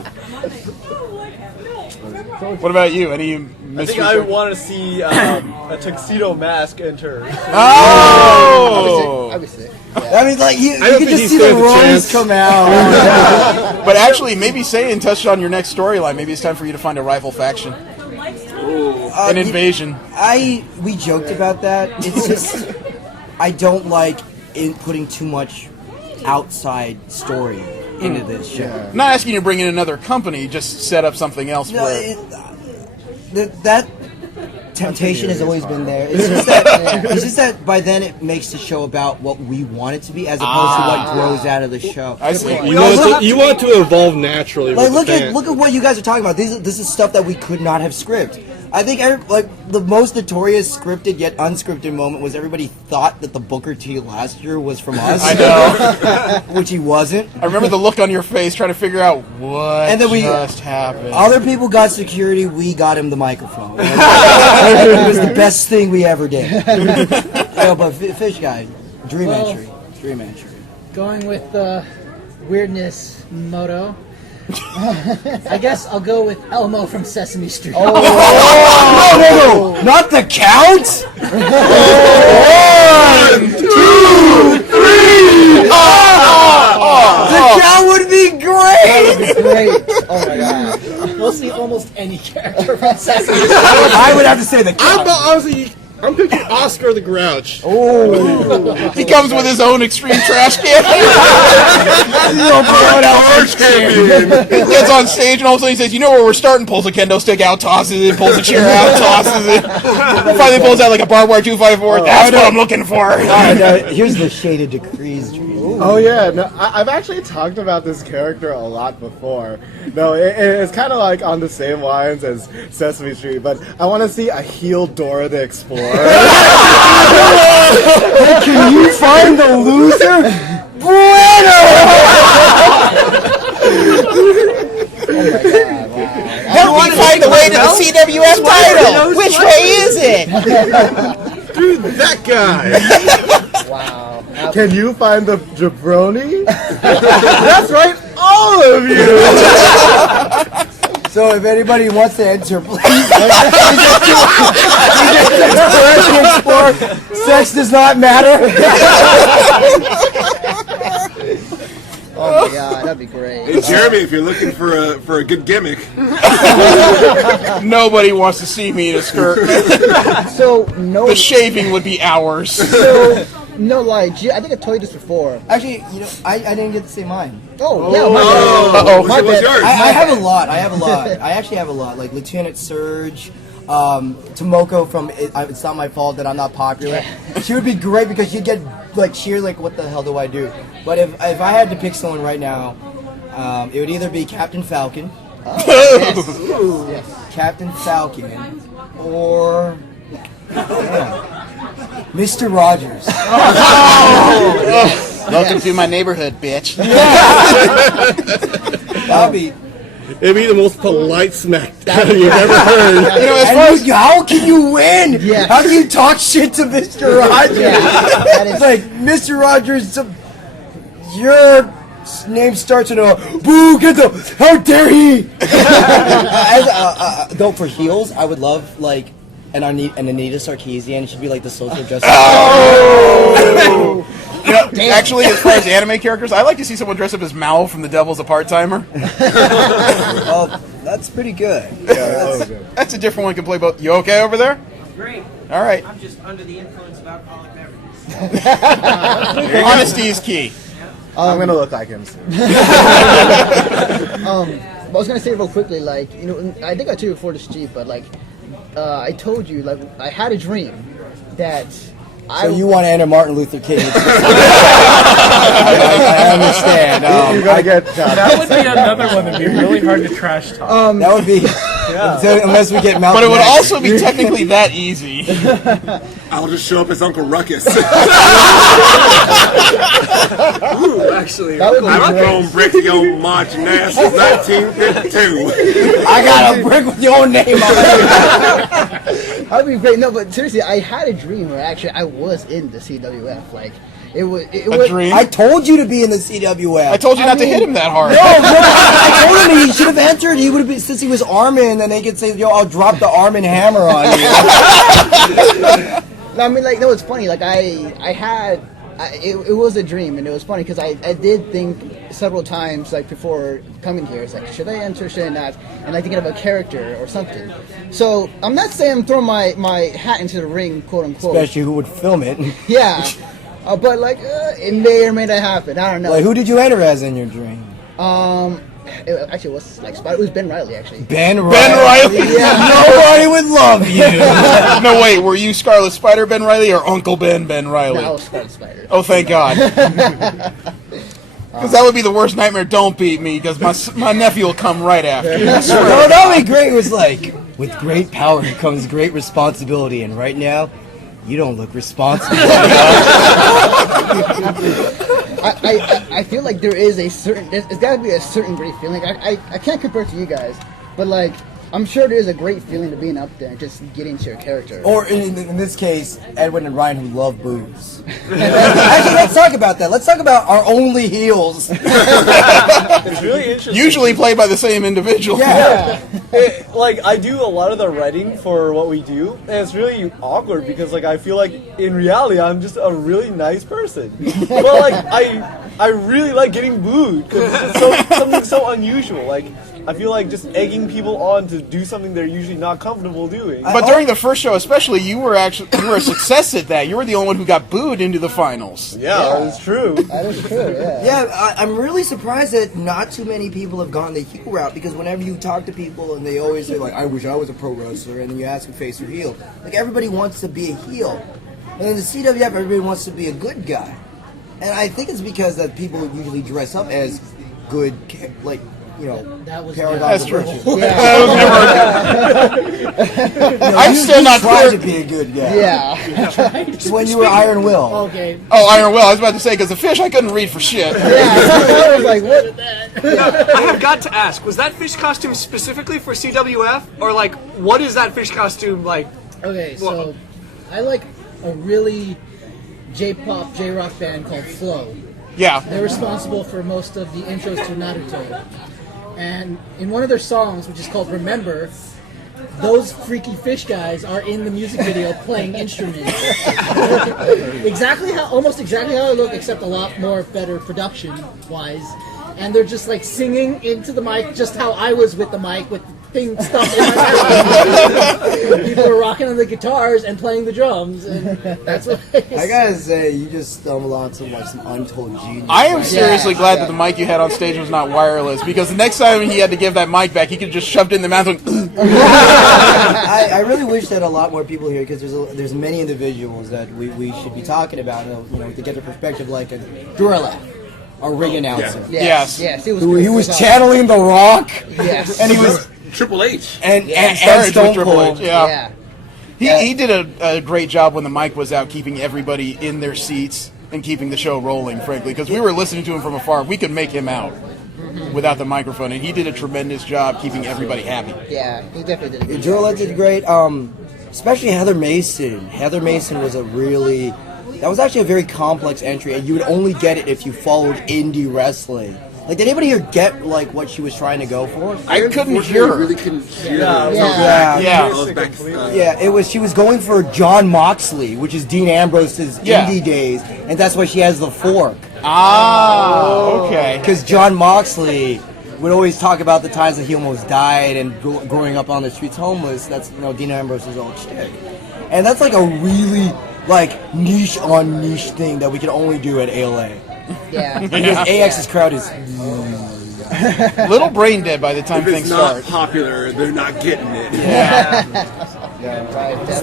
What about you? Any I mystery? think I want to see a tuxedo mask enter. Oh! I'd be sick. I mean, like, you don't can think just he see the stands a rungs chance. come out. But actually, maybe Saiyan touched on your next storyline. Maybe it's time for you to find a rival faction. An invasion. We joked about that. It's just, I don't like putting too much outside story into this show. I'm not asking you to bring in another company, just set up something else. No, where... that temptation has always been there. It's just that by then it makes the show about what we want it to be, as opposed to what grows out of the show. I see. You want to evolve naturally. Like, with look at what you guys are talking about. This is stuff that we could not have scripted. I think the most notorious scripted yet unscripted moment was everybody thought that the Booker T last year was from us. I know. Which he wasn't. I remember the look on your face trying to figure out what just happened. Other people got security, we got him the microphone. It was the best thing we ever did. But Fish Guy, dream entry. Going with the weirdness motto. I guess I'll go with Elmo from Sesame Street. No! Not the Count! 1, 2, 3! The Count would be great! Great. Oh my god. We'll see almost any character from Sesame Street. I would have to say the Count. I'm picking Oscar the Grouch. He comes with his own extreme trash can. He gets on stage and all of a sudden he says, "You know where we're starting?" Pulls a kendo stick out, tosses it, pulls a chair out, tosses it. Finally pulls out like a barbed wire 254. That's what I'm looking for. Here's the Shaded Decrees dream. Oh yeah, no, I've actually talked about this character a lot before. No, it's kind of like on the same lines as Sesame Street, but I want to see a heel Dora the Explorer. Can you find the loser? Bueno! Help me find the way to the CWF title. Which way is it? Dude, that guy. Wow. Can you find the jabroni? That's right, all of you. So if anybody wants to enter, please. Sex does not matter. Oh my god, that'd be great. Hey, Jeremy, if you're looking for a good gimmick, Nobody wants to see me in a skirt. So no. The shaving would be hours. So no lie. I think I told you this before. Actually, I didn't get to say mine. Oh yeah. My what's bad. yours? I have a lot. I actually have a lot. Like Lieutenant Surge, Tomoko from It's Not My Fault That I'm Not Popular. Yeah. She would be great because she'd get like cheered like, what the hell do I do? But if I had to pick someone right now, it would either be Captain Falcon. Yes. Captain Falcon, or Mr. Rogers. Welcome to my neighborhood, bitch. That'd be. It'd be the most polite smackdown you've ever heard. You know, as far as How can you win? Yeah. How can you talk shit to Mr. Rogers? That It's is like, Mr. Rogers, your name starts with a boo, get the, how dare he? Though for heels, I would love, like, an Anita Sarkeesian. She'd be like the social justice. You know, actually, as far as anime characters, I like to see someone dress up as Mao from The Devil's a Part-Timer. Oh, that's pretty good. That's a different one. Can play both. You okay over there? Great. All right. I'm just under the influence of alcoholic beverages. Honesty is key. I'm gonna look like him soon. was gonna say real quickly, like, you know, I think I told you before this, Chief, but like, I told you, like, I had a dream that. So you want to enter Martin Luther King? I understand. You gotta get That would be another one that'd be really hard to trash talk. That would be unless we get Malcolm. But it would X. also be technically that easy. I'll just show up as Uncle Ruckus. Ooh, actually, I'm throwing bricks to your March Nash since 1952. I got a brick with your name on it. That'd be great. No, but seriously, I had a dream where actually I was in the CWF. Like, it was A dream? I told you to be in the CWF. I told you not to hit him that hard. No, I told him he should have entered. He would have been, since he was Armin, and they could say, "Yo, I'll drop the Armin hammer on you." No, I mean, like, no, it's funny. Like, it was a dream, and it was funny because I did think several times, like, before coming here, it's like, should I enter, should I not? And like thinking of a character or something. So I'm not saying I'm throwing my hat into the ring, quote unquote. Especially who would film it. Yeah, but like, it may or may not happen. I don't know. Like, who did you enter as in your dream? It actually was like Spider. It was Ben Riley, actually. Ben Riley. Ben Riley? Yeah. Nobody would love you. No, wait, were you Scarlet Spider Ben Riley or Uncle Ben Riley? No, I was Scarlet Spider. Oh, thank God. Because that would be the worst nightmare. Don't beat me, because my nephew will come right after you. No, that would be great. It was like, with great power comes great responsibility, and right now, you don't look responsible. I feel like there is a certain, there's got to be a certain great feeling. I can't compare it to you guys, but like, I'm sure there's a great feeling to being up there and just getting to your character. Or in this case, Edwin and Ryan, who love booze. Actually, let's talk about that. Let's talk about our only heels. It's really interesting. Usually played by the same individual. Yeah. Like, I do a lot of the writing for what we do, and it's really awkward because, like, I feel like in reality I'm just a really nice person. But like, I really like getting booed because it's just something so unusual. Like, I feel like just egging people on to do something they're usually not comfortable doing. But during the first show, especially, you were a success at that. You were the only one who got booed into the finals. Yeah, that's true. That is true, yeah. Yeah, I'm really surprised that not too many people have gone the heel route, because whenever you talk to people and they always say, like, I wish I was a pro wrestler, and then you ask them face or heel, like, everybody wants to be a heel. And in the CWF, everybody wants to be a good guy. And I think it's because that people usually dress up as good, like, you know, paradigms That's of true. virtue. Yeah. I'm still not trying clear. to be a good guy. Yeah. Just when you were Iron Will. Okay. Oh, Iron Will. I was about to say, because the fish, I couldn't read for shit. I was like, what? I have got to ask, was that fish costume specifically for CWF? Or, like, what is that fish costume like? Okay, so I like a really J-pop, J-rock band called Flow. Yeah. They're responsible for most of the intros to Naruto. And in one of their songs, which is called Remember, those freaky fish guys are in the music video playing instruments. Almost exactly how I look, except a lot more better production-wise. And they're just like singing into the mic, just how I was with the mic, with the thing stuff in my mouth. People were rocking on the guitars and playing the drums, and that's what I gotta say, you just stumbled on some untold genius. I am seriously glad that the mic you had on stage was not wireless, because the next time he had to give that mic back, he could just shoved it in the mouth and I really wish that a lot more people here, because there's many individuals that we should be talking about, you know, to get their perspective, like a Duralaf, our ring announcer. Yes. He was channeling The Rock. Yes. And he was Triple H. and started Stone with Triple Cold. H. Yeah. He did a great job when the mic was out, keeping everybody in their seats and keeping the show rolling, frankly, because we were listening to him from afar. We could make him out without the microphone, and he did a tremendous job keeping everybody happy. Yeah, he definitely did. Duralaf did great. Especially Heather Mason. Heather Mason was that was actually a very complex entry, and you would only get it if you followed indie wrestling. Like, did anybody here get, like, what she was trying to go for? I couldn't hear her. Really couldn't hear Yeah, it was, she was going for John Moxley, which is Dean Ambrose's indie days, and that's why she has the fork. Okay. Because John Moxley would always talk about the times that he almost died and growing up on the streets homeless. That's, you know, Dean Ambrose's old chick. And that's, like, a really, like, niche on niche thing that we can only do at ALA. Yeah. Because AX's crowd is... Little brain dead by the time If it's things not start. popular, they're not getting it.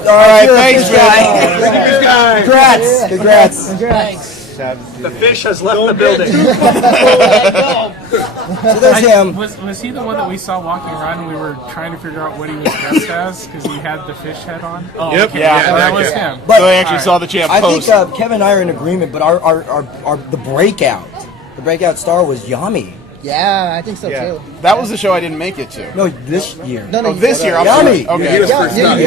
All right, thanks, guys. Thank you, Fish Guy. Congrats. Thanks. The fish has left the building. So there's him. Was he the one that we saw walking around and we were trying to figure out what he was dressed as because he had the fish head on? Oh, Yep. okay. Yeah, So that was okay. him. But So I actually saw the champ I post. think Kevin and I are in agreement, but our the breakout star was Yami. Yeah, I think so too. That was the show I didn't make it to. No, this year. No, This year, I'm Yami. sorry. Okay. He was first up.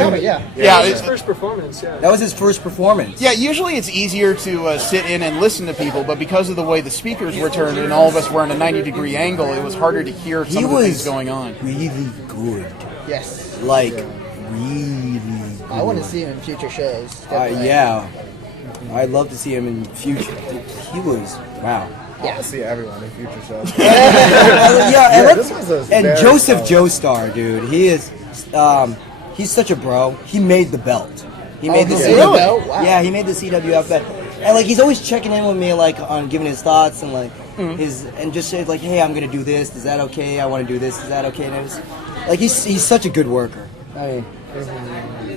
Yeah, His first performance, yeah. That was his first performance. Yeah, usually it's easier to sit in and listen to people, but because of the way the speakers were turned and all of us were in a 90-degree angle, it was harder to hear some of the things going on. Really good. Yes. Like, really good. I want to see him in future shows. definitely. Yeah. I'd love to see him in future. He was, wow. I want to see everyone in future shows. and, this was a and very Joseph solid- Joestar, dude. He is, he's such a bro. He made the belt. He made the he made the belt? Wow. Yeah, he made the CWF belt. And like he's always checking in with me, like on giving his thoughts and like his and just said like, hey, I'm gonna do this. Is that okay? I want to do this. Is that okay? And it's, like he's such a good worker. I mean,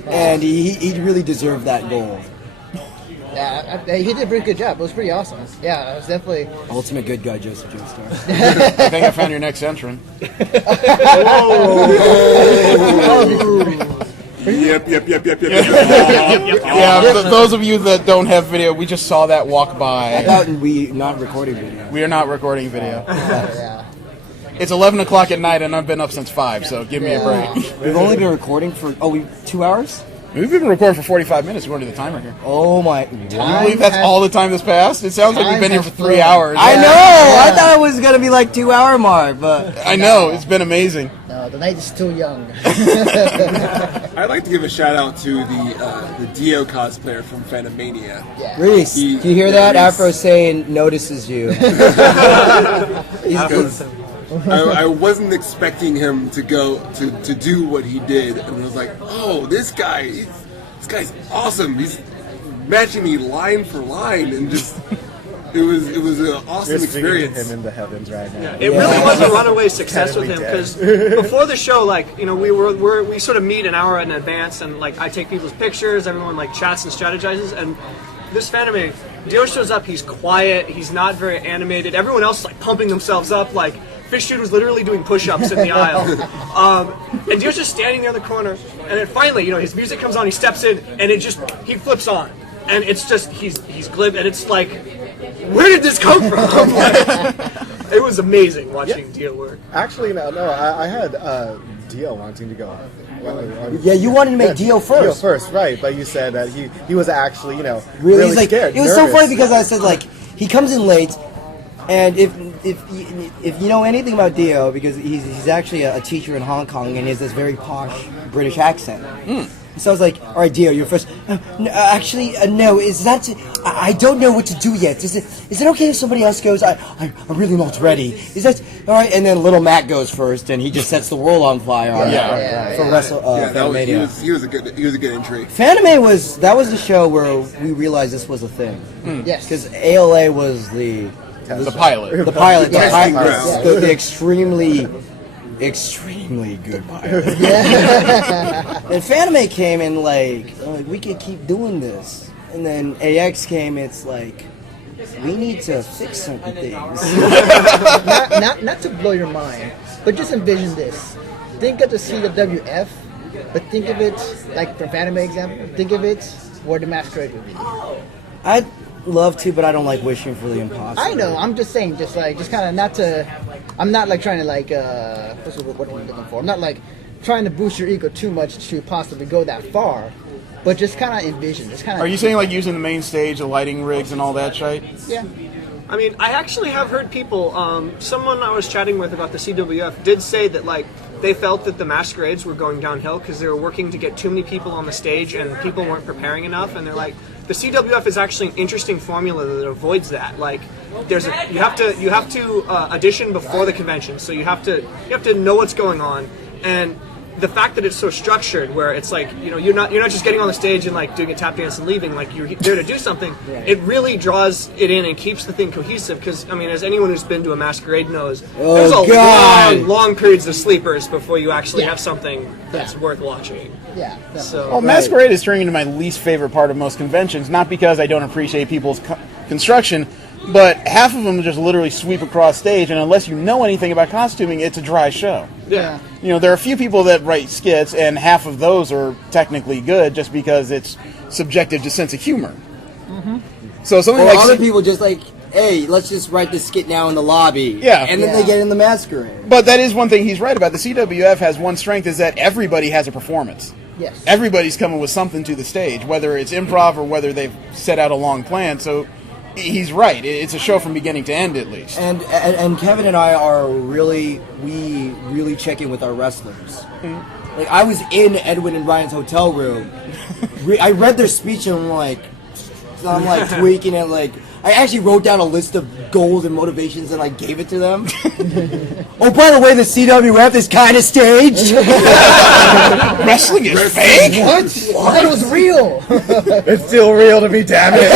and he really deserved that gold. Yeah, he did a pretty good job. It was pretty awesome. Yeah, it was definitely Ultimate good guy, Joseph Joestar. I think I found your next entrant. Yep. Yeah, those of you that don't have video, we just saw that walk by. We not recording video. We are not recording video. yeah. It's 11 o'clock at night and I've been up since 5, so give me a break. We've only been recording for 2 hours. We've been recording for 45 minutes according to the timer here. Oh my! Can you believe that's all the time that's passed? It sounds like we've been here for 3 hours. I know. I thought it was gonna be like 2 hour mark, but I know it's been amazing. No, the night is still young. I'd like to give a shout out to the Dio cosplayer from Phantomania. Yeah. Reese, do you hear that? Afro saying notices you. I wasn't expecting him to go to do what he did, and I was like, oh, this guy's awesome. He's matching me line for line, and just it was an awesome You're speaking to experience. him in the heavens right now. It really was a runaway success with him because before the show, like, you know, we sort of meet an hour in advance, and like I take people's pictures, everyone like chats and strategizes, and this Phantom Dio shows up. He's quiet, he's not very animated. Everyone else is like pumping themselves up, like Fish Dude was literally doing push-ups in the aisle, and Dio's just standing there in the corner. And then finally, you know, his music comes on, he steps in, and he flips on, and it's just he's glib, and it's like, where did this come from? It was amazing watching Dio work. Actually, no, I had Dio wanting to go. Yeah, you wanted to make Dio first. Dio first, right? But you said that he was actually, Really, really he's like, scared. it was so nervous. funny because I said like he comes in late, and if you know anything about Dio, because he's actually a teacher in Hong Kong and he has this very posh British accent. So I was like, all right, Dio, you're first. No. Is that? I don't know what to do yet. Is it okay if somebody else goes? I'm really not ready. Is that all right? And then little Matt goes first, and he just sets the world on fire. For Phantomania. He was a good entry. Phantomania was the show where we realized this was a thing. Yes. Because ALA was the pilot. The pilot. Yes. The extremely good pilot. And Phantomania came and like we could keep doing this. And then AX came. It's like we need to fix certain things. not to blow your mind, but just envision this. Think of the CWF, but think of it like for Phantom example. Think of it where the Masquerade would be. I'd love to, but I don't like wishing for the impossible. I know. I'm just saying, just kind of not to. I'm not like trying to like. What am I looking for? I'm not like trying to boost your ego too much to possibly go that far, but just kind of envision. Just kind of. Are you saying like using the main stage, the lighting rigs, and all that shit? Yeah. I mean, I actually have heard people. Someone I was chatting with about the CWF did say that like they felt that the masquerades were going downhill because they were working to get too many people on the stage and people weren't preparing enough. And they're like, the CWF is actually an interesting formula that avoids that. Like, you have to audition before the convention, so you have to know what's going on. And the fact that it's so structured, where it's like, you know, you're not just getting on the stage and like doing a tap dance and leaving, like you're there to do something. It really draws it in and keeps the thing cohesive. Because I mean, as anyone who's been to a masquerade knows, there's a long periods of sleepers before you actually have something that's worth watching. Yeah. So Well, Masquerade is turning into my least favorite part of most conventions, not because I don't appreciate people's construction, but half of them just literally sweep across stage, and unless you know anything about costuming, it's a dry show. Yeah. You know, there are a few people that write skits, and half of those are technically good just because it's subjective to sense of humor. So something Or like other people just like, hey, let's just write this skit now in the lobby. Yeah. And then they get in the masquerade. But that is one thing he's right about. The CWF has one strength, is that everybody has a performance. Yes. Everybody's coming with something to the stage, whether it's improv or whether they've set out a long plan. So he's right. It's a show from beginning to end, at least. And Kevin and I are we really check in with our wrestlers. Like, I was in Edwin and Ryan's hotel room. I read their speech and I'm like tweaking it. Like, I actually wrote down a list of goals and motivations and I gave it to them. Oh, by the way, the CWF is kind of staged. Wrestling is fake? What? It was real. It's still real to me, damn it.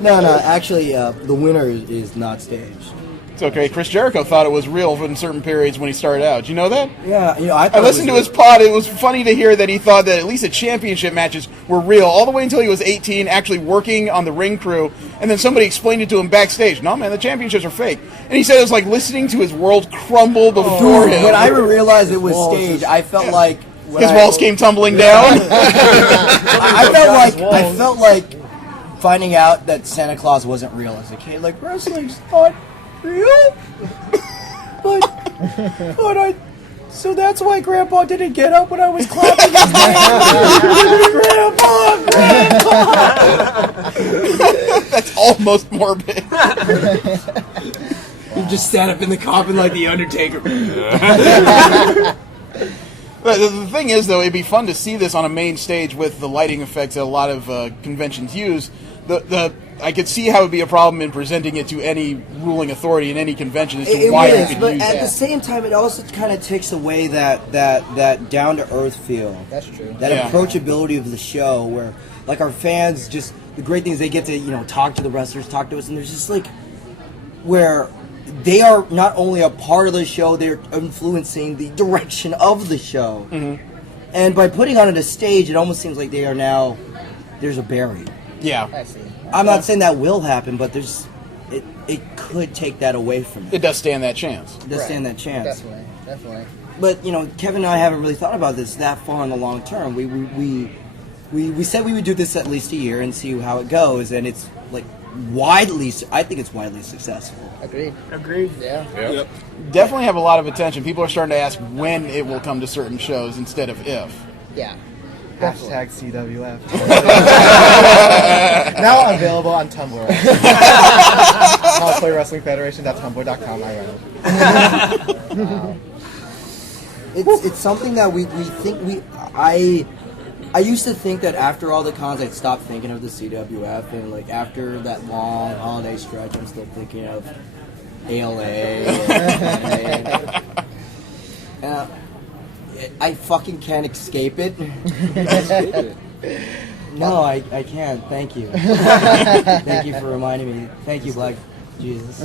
No, actually, the winner is not staged. It's okay. Chris Jericho thought it was real in certain periods when he started out. Did you know that? Yeah, I listened to his pod. It was funny to hear that he thought that at least the championship matches were real, all the way until he was 18, actually working on the ring crew, and then somebody explained it to him backstage. No, man, the championships are fake. And he said it was like listening to his world crumble before him. When I realized it was staged, I felt like his walls came tumbling down. I felt like finding out that Santa Claus wasn't real as a kid. Like, wrestling's not real? But so that's why Grandpa didn't get up when I was clapping his hands. Grandpa! That's almost morbid. You just stand up in the coffin like the Undertaker. But the thing is, though, it'd be fun to see this on a main stage with the lighting effects that a lot of conventions use. I could see how it would be a problem in presenting it to any ruling authority in any convention as to why you could but use at it. the same time, it also kind of takes away that down to earth feel. That's true. That approachability of the show, where like our fans just the great thing is they get to talk to the wrestlers, talk to us, and there's just like where they are not only a part of the show, they're influencing the direction of the show. And by putting on a stage, it almost seems like they are now there's a barrier. Yeah. I see. I'm not saying that will happen, but it could take that away from it. It does stand that chance. It does stand that chance. Definitely. But Kevin and I haven't really thought about this that far in the long term. We said we would do this at least a year and see how it goes, and it's like I think it's widely successful. Agreed. Yeah. Yep. Definitely have a lot of attention. People are starting to ask when it will come to certain shows instead of if. Yeah. Hashtag CWF. Now available on Tumblr. Cosplay Wrestling Federation. Tumblr.com. I run it. It's something that we think I used to think that after all the cons I'd stop thinking of the CWF, and like after that long holiday stretch I'm still thinking of ALA and I fucking can't escape it. No, I can't. Thank you. Thank you for reminding me. Thank you, Black Jesus.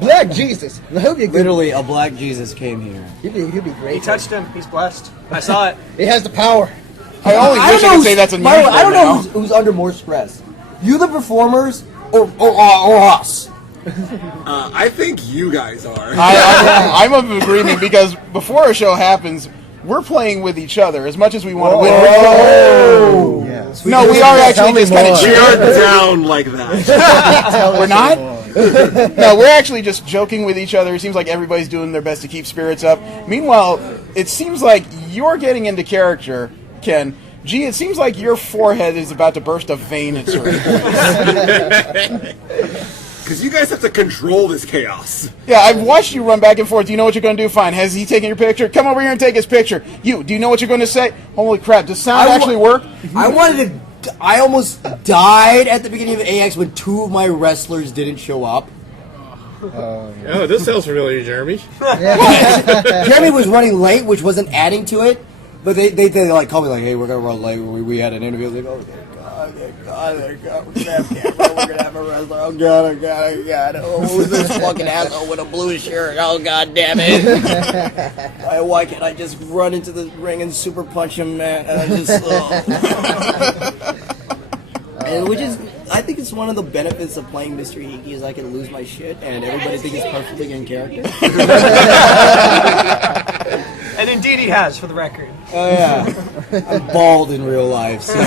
Black Jesus. I hope you're good. Literally, a Black Jesus came here. He'd be great. He touched him. He's blessed. I saw it. He has the power. I only wish I could say that's unusual. I don't know who's under more stress. You, the performers, or us. I think you guys are. I'm of agreement because before a show happens, we're playing with each other as much as we want to win. Oh, yes. No, we are actually just kind of We are down like that. We're not? No, we're actually just joking with each other. It seems like everybody's doing their best to keep spirits up. Meanwhile, it seems like you're getting into character, Ken. Gee, it seems like your forehead is about to burst a vein at certain points. Because you guys have to control this chaos. Yeah, I've watched you run back and forth. Do you know what you're going to do? Fine. Has he taken your picture? Come over here and take his picture. You, do you know what you're going to say? Holy crap, does sound actually work? I almost died at the beginning of AX when two of my wrestlers didn't show up. Oh, this sounds familiar, Jeremy. Jeremy was running late, which wasn't adding to it. But they like called me like, hey, we're gonna run late. We had an interview. Like, oh, thank God, we're gonna have camera. We're gonna have a wrestler. Oh God. Oh, who's this fucking asshole with a blue shirt? Oh God damn it! Why can't I just run into the ring and super punch him, man? And I just, and which is, I think it's one of the benefits of playing Mr. Hiki is I can lose my shit and everybody thinks it's perfectly in character. And indeed he has, for the record. Oh yeah, I'm bald in real life. So.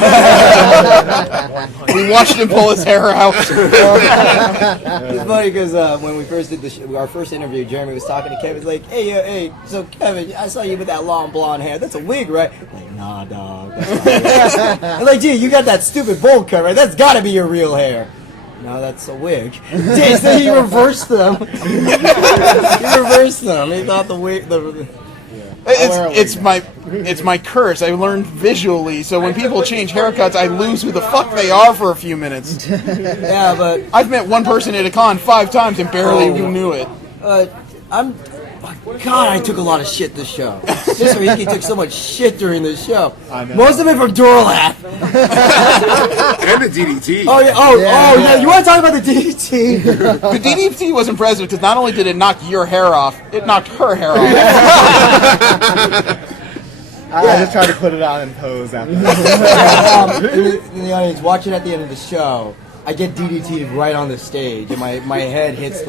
We watched him pull his hair out. It's funny because when we first did our first interview, Jeremy was talking to Kevin. He's like, hey, so Kevin, I saw you with that long blonde hair. That's a wig, right? I'm like, nah, dog. That's not real. I'm like, gee, you got that stupid bowl cut, right? That's got to be your real hair. No, that's a wig. So he reversed them. He thought the wig. It's my curse. I learned visually, so when people change haircuts, I lose who the fuck they are for a few minutes. Yeah, but I've met one person at a con 5 times and barely knew it. God, I took a lot of shit this show. Mr. Hiki took so much shit during this show. Most of it from Durlath. And the DDT. Oh yeah. You want to talk about the DDT? The DDT was impressive because not only did it knock your hair off, it knocked her hair off. I just tried to put it on in pose after. In the audience, watching at the end of the show, I get DDT'd right on the stage, and my head hits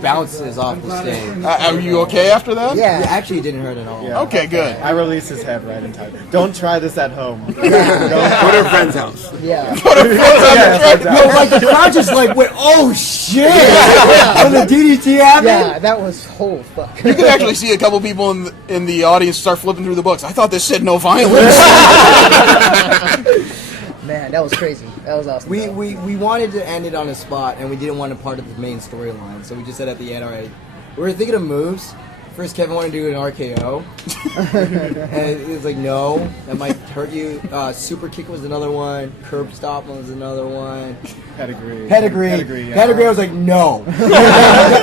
bounces off the stage. Are you okay after that? Yeah, actually, it didn't hurt at all. Yeah. Okay, good. I released his head right in time. Don't try this at home. Go to a friend's house. Yeah. Like the crowd just like went, oh shit! When the DDT happened. Yeah, that was whole fuck. You could actually see a couple people in the audience start flipping through the books. I thought this said no violence. Man, that was crazy. That was awesome. We wanted to end it on a spot, and we didn't want to part of the main storyline, so we just said at the end, all right, we were thinking of moves. First, Kevin wanted to do an RKO, and he was like, no, that might hurt you. Super kick was another one. Curb stop was another one. Pedigree. Yeah. Pedigree, I was like, no.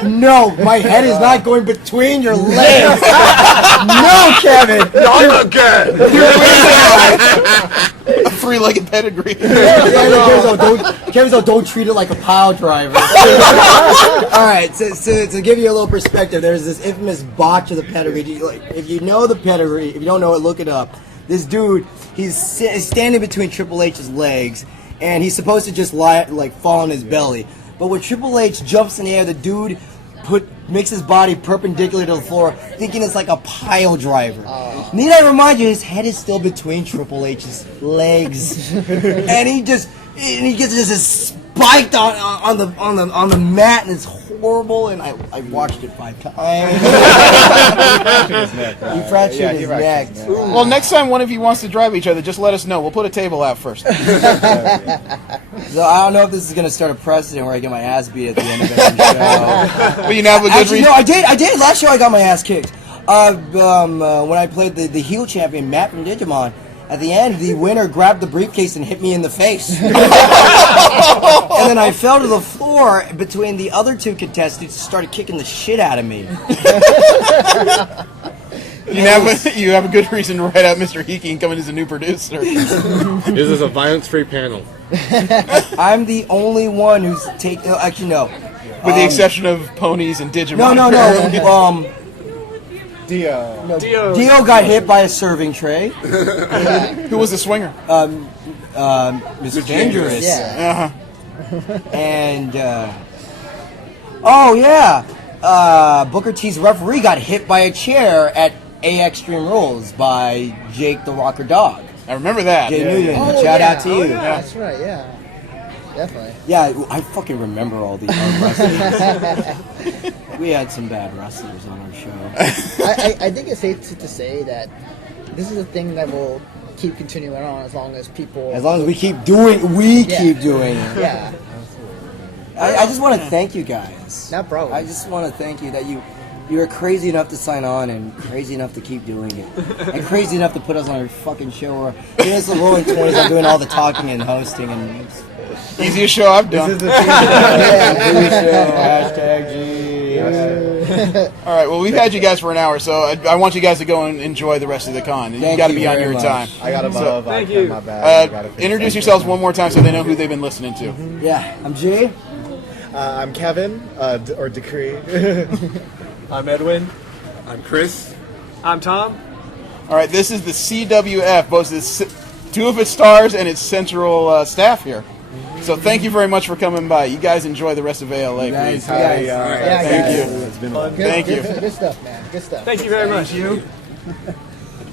No, my head is not going between your legs. No, Kevin. Not again. A 3-legged pedigree. Kevin's like, don't treat it like a pile driver. All right, so to give you a little perspective, there's this infamous botch of the pedigree. If you know the pedigree, if you don't know it, look it up. This dude, he's standing between Triple H's legs, and he's supposed to just fall on his belly. But when Triple H jumps in the air, the dude makes his body perpendicular to the floor, thinking it's like a pile driver. Need I remind you, his head is still between Triple H's legs, and he gets just spiked on the mat, and it's horrible. And I watched it 5 times. He fractured his neck. Well, next time one of you wants to drive each other, just let us know. We'll put a table out first. So I don't know if this is going to start a precedent where I get my ass beat at the end of every show. Well, you have a good reason. No, I did. Last show I got my ass kicked. When I played the heel champion, Matt from Digimon, at the end, the winner grabbed the briefcase and hit me in the face. And then I fell to the floor between the other 2 contestants and started kicking the shit out of me. You have a good reason to write out Mr. Hiki and come in as a new producer. This is a violence-free panel. I'm the only one who's actually, no. With the exception of ponies and Digimon. No. Dio got hit by a serving tray. Who was the swinger? Mr. Dangerous. Yeah. And Booker T's referee got hit by a chair at Extreme Rules by Jake the Rocker Dog. I remember that. Jay Newton. Oh, Shout out to you. Yeah, that's right. Yeah. Definitely. Yeah, I fucking remember all these wrestlers. We had some bad wrestlers on our show. I think it's safe to say that this is a thing that will keep continuing on as long as people... As long as we keep doing keep doing it. Yeah. I just want to thank you guys. No problem. I just want to thank you that you are crazy enough to sign on and crazy enough to keep doing it. And crazy enough to put us on our fucking show where it's the Rolling 20s, I'm doing all the talking and hosting and... Easiest show I've done. This is the show. Hashtag G. All right, well, we've had you guys for an hour, so I want you guys to go and enjoy the rest of the con. You got to be on your time. I got to So, Thank you. My bad. introduce yourselves one more time so they know who they've been listening to. Yeah, I'm Jay. I'm Kevin, or Decree. I'm Edwin. I'm Chris. I'm Tom. All right, this is the CWF, both its, two of its stars and its central staff here. So thank you very much for coming by. You guys enjoy the rest of ALA, please. Thank you. It's been Thank you. Good stuff, man. Good stuff. Thank you very much.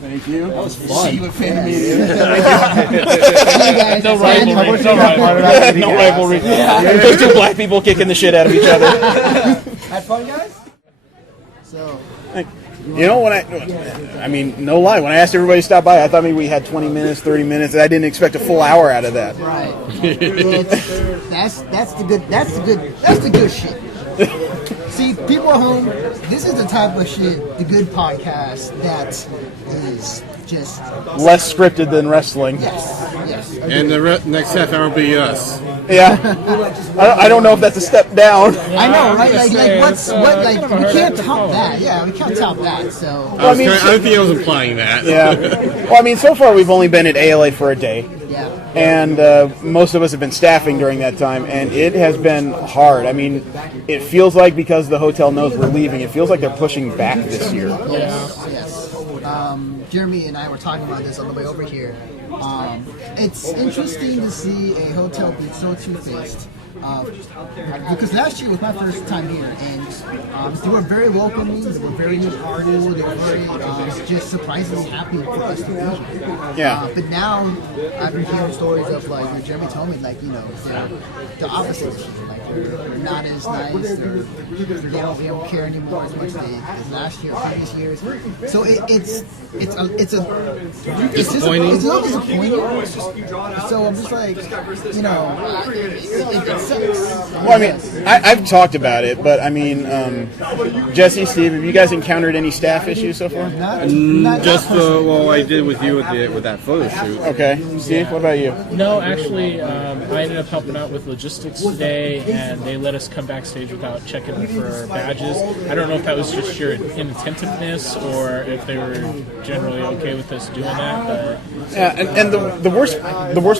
Thank you. That was fun. See you at Fan No rivalry. No rivalry. Those two black people kicking the shit out of each other. Had fun, guys? So, You know, I mean, no lie, when I asked everybody to stop by, I thought maybe we had 20 minutes, 30 minutes, and I didn't expect a full hour out of that. right. That's the good shit. See, people at home, this is the type of shit, the good podcast that is just Less scripted than wrestling. yes. And the next half hour will be us. Yeah. I don't know if that's a step down. I know, right? Like we can't top that. Yeah, we can't top that. So Well, I mean, I don't think I was implying that. Yeah. Well, I mean, so far we've only been at ALA for a day. yeah. And most of us have been staffing during that time, and it has been hard. I mean, it feels like because the hotel knows we're leaving, it feels like they're pushing back this year. Yes. Jeremy and I were talking about this on the way over here. It's interesting to see a hotel be so two-faced. Because last year was my first time here, and they were very welcoming, they were very hearted, they were very just surprisingly happy for us to be here. Yeah. But now, I've been hearing stories of like Jeremy told me, like they're the opposite this year. Like they're not as nice. They don't care anymore as much as last year, previous years. So it's a little disappointing. So I'm just like, it sucks. Well, I mean, I've talked about it, but I mean, Jesse, Steve, have you guys encountered any staff issues so far? Just I did with you with that photo shoot. Okay. Steve, what about you? No, actually, I ended up helping out with logistics today, and they let us come backstage without checking for our badges. I don't know if that was just your inattentiveness or if they were generally okay with us doing that. But Yeah, and the worst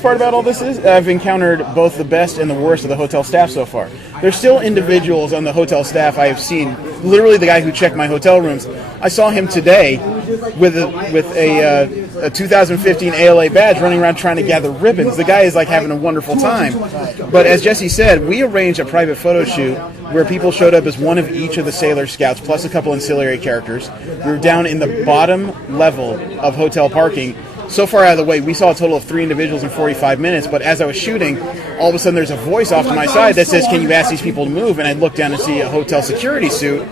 part about all this is I've encountered both the best and the worst of the hotel staff so far. There's still individuals on the hotel staff I have seen. Literally, the guy who checked my hotel rooms, I saw him today with a 2015 ALA badge running around trying to gather ribbons. The guy is like having a wonderful time. But as Jesse said, we arranged a private photo shoot where people showed up as one of each of the Sailor Scouts plus a couple ancillary characters. We were down in the bottom level of hotel parking. So far out of the way, we saw a total of 3 individuals in 45 minutes, but as I was shooting, all of a sudden there's a voice off to my side that says, "Can you ask these people to move?" And I looked down to see a hotel security suit.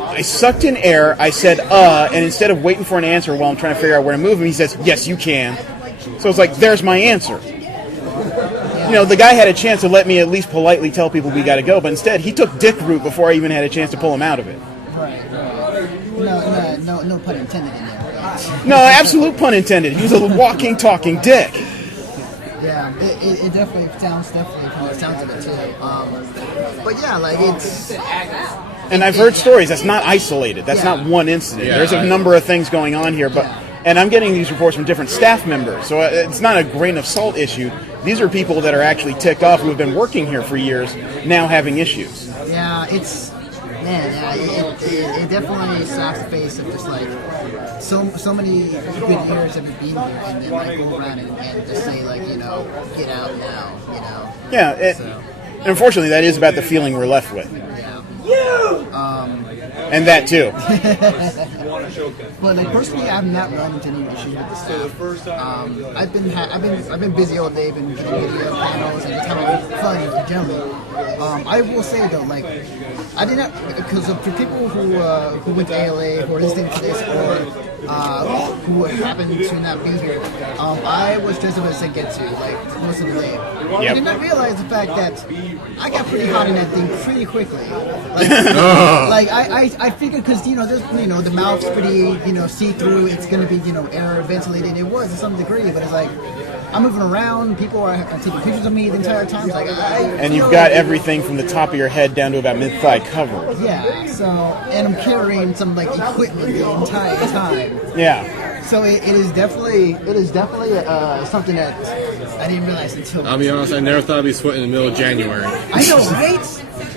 I sucked in air, I said, and instead of waiting for an answer while I'm trying to figure out where to move him, he says, "Yes, you can." So it's like, there's my answer. The guy had a chance to let me at least politely tell people we got to go, but instead he took dick route before I even had a chance to pull him out of it. Right. No pun intended in there. No, absolute pun intended. He was a walking, talking dick. Yeah, it definitely sounds from the sounds of it too. But yeah, like it's. And I've heard stories. That's not isolated. That's not one incident. There's a number of things going on here, and I'm getting these reports from different staff members. So it's not a grain of salt issue. These are people that are actually ticked off who have been working here for years, now having issues. Yeah, it definitely slaps the face of just like so many good years of it being here, and then like go around and just say like get out now, Yeah, and unfortunately that is about the feeling we're left with. And that too. But like personally, I've not run into any issues with the staff. I've been busy all day, been doing video panels and just having fun generally. I will say though, like I did not, because for people who went to ALA who are listening to this or who happen to not be here, I was dressed up as I get to like most of the day. Yep. I did not realize the fact that I got pretty hot in that thing pretty quickly. Like I figured because there's the mouth's pretty see through. It's gonna be air ventilated. It was to some degree, but it's like I'm moving around. People are taking pictures of me the entire time. It's like, And you've got everything from the top of your head down to about mid-thigh covered. Yeah. So, and I'm carrying some like equipment the entire time. Yeah. So it is definitely something that I didn't realize until. I'll be honest, I never thought I'd be sweating in the middle of January. I know, right?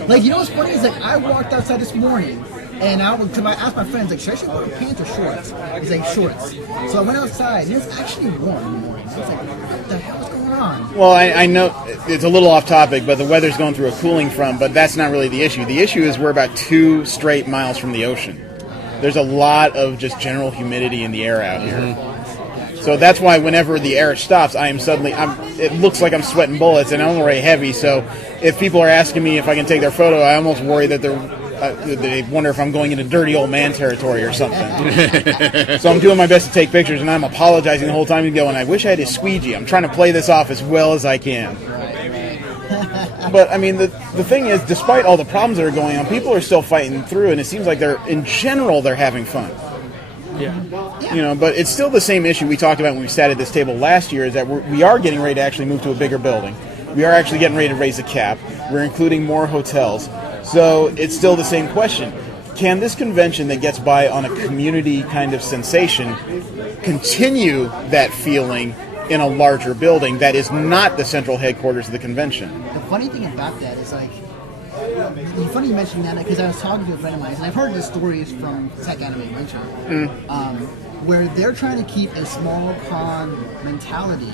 Like, you know what's funny is like I walked outside this morning. And I asked my friends, like, should I wear pants or shorts? He's like, shorts. So I went outside, and it's actually warm in the morning. I was like, what the hell is going on? Well, I know it's a little off topic, but the weather's going through a cooling front, but that's not really the issue. The issue is we're about 2 straight miles from the ocean. There's a lot of just general humidity in the air out here. So that's why whenever the air stops, it looks like I'm sweating bullets, and I'm already heavy, so if people are asking me if I can take their photo, I almost worry that they wonder if I'm going into dirty old man territory or something. So I'm doing my best to take pictures, and I'm apologizing the whole time and going, I wish I had a squeegee. I'm trying to play this off as well as I can. But, I mean, the thing is, despite all the problems that are going on, people are still fighting through, and it seems like in general, they're having fun. Yeah. You know, but it's still the same issue we talked about when we sat at this table last year, is that we are getting ready to actually move to a bigger building. We are actually getting ready to raise the cap. We're including more hotels. So it's still the same question. Can this convention that gets by on a community kind of sensation continue that feeling in a larger building that is not the central headquarters of the convention? The funny thing about that is, like, it's funny you mentioned that because I was talking to a friend of mine, and I've heard the stories from Tech Anime Winter, where they're trying to keep a small con mentality,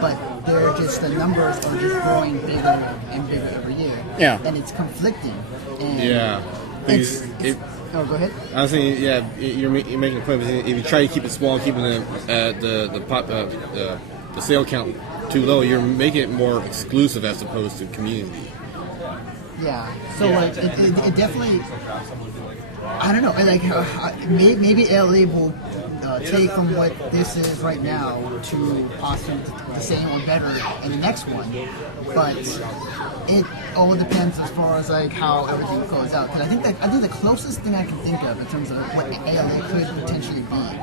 but the numbers are just growing bigger and bigger every year. Yeah. And it's conflicting. And Yeah. oh, go ahead. I was saying, yeah, you're making a point. If you try to keep it small, keeping the sale count too low, you're making it more exclusive as opposed to community. Yeah. So like, it definitely. I don't know. Like maybe LA will take from what this is right now to possibly the same or better in the next one, but it all depends as far as like how everything goes out. Because I think the closest thing I can think of in terms of what ALA could potentially be,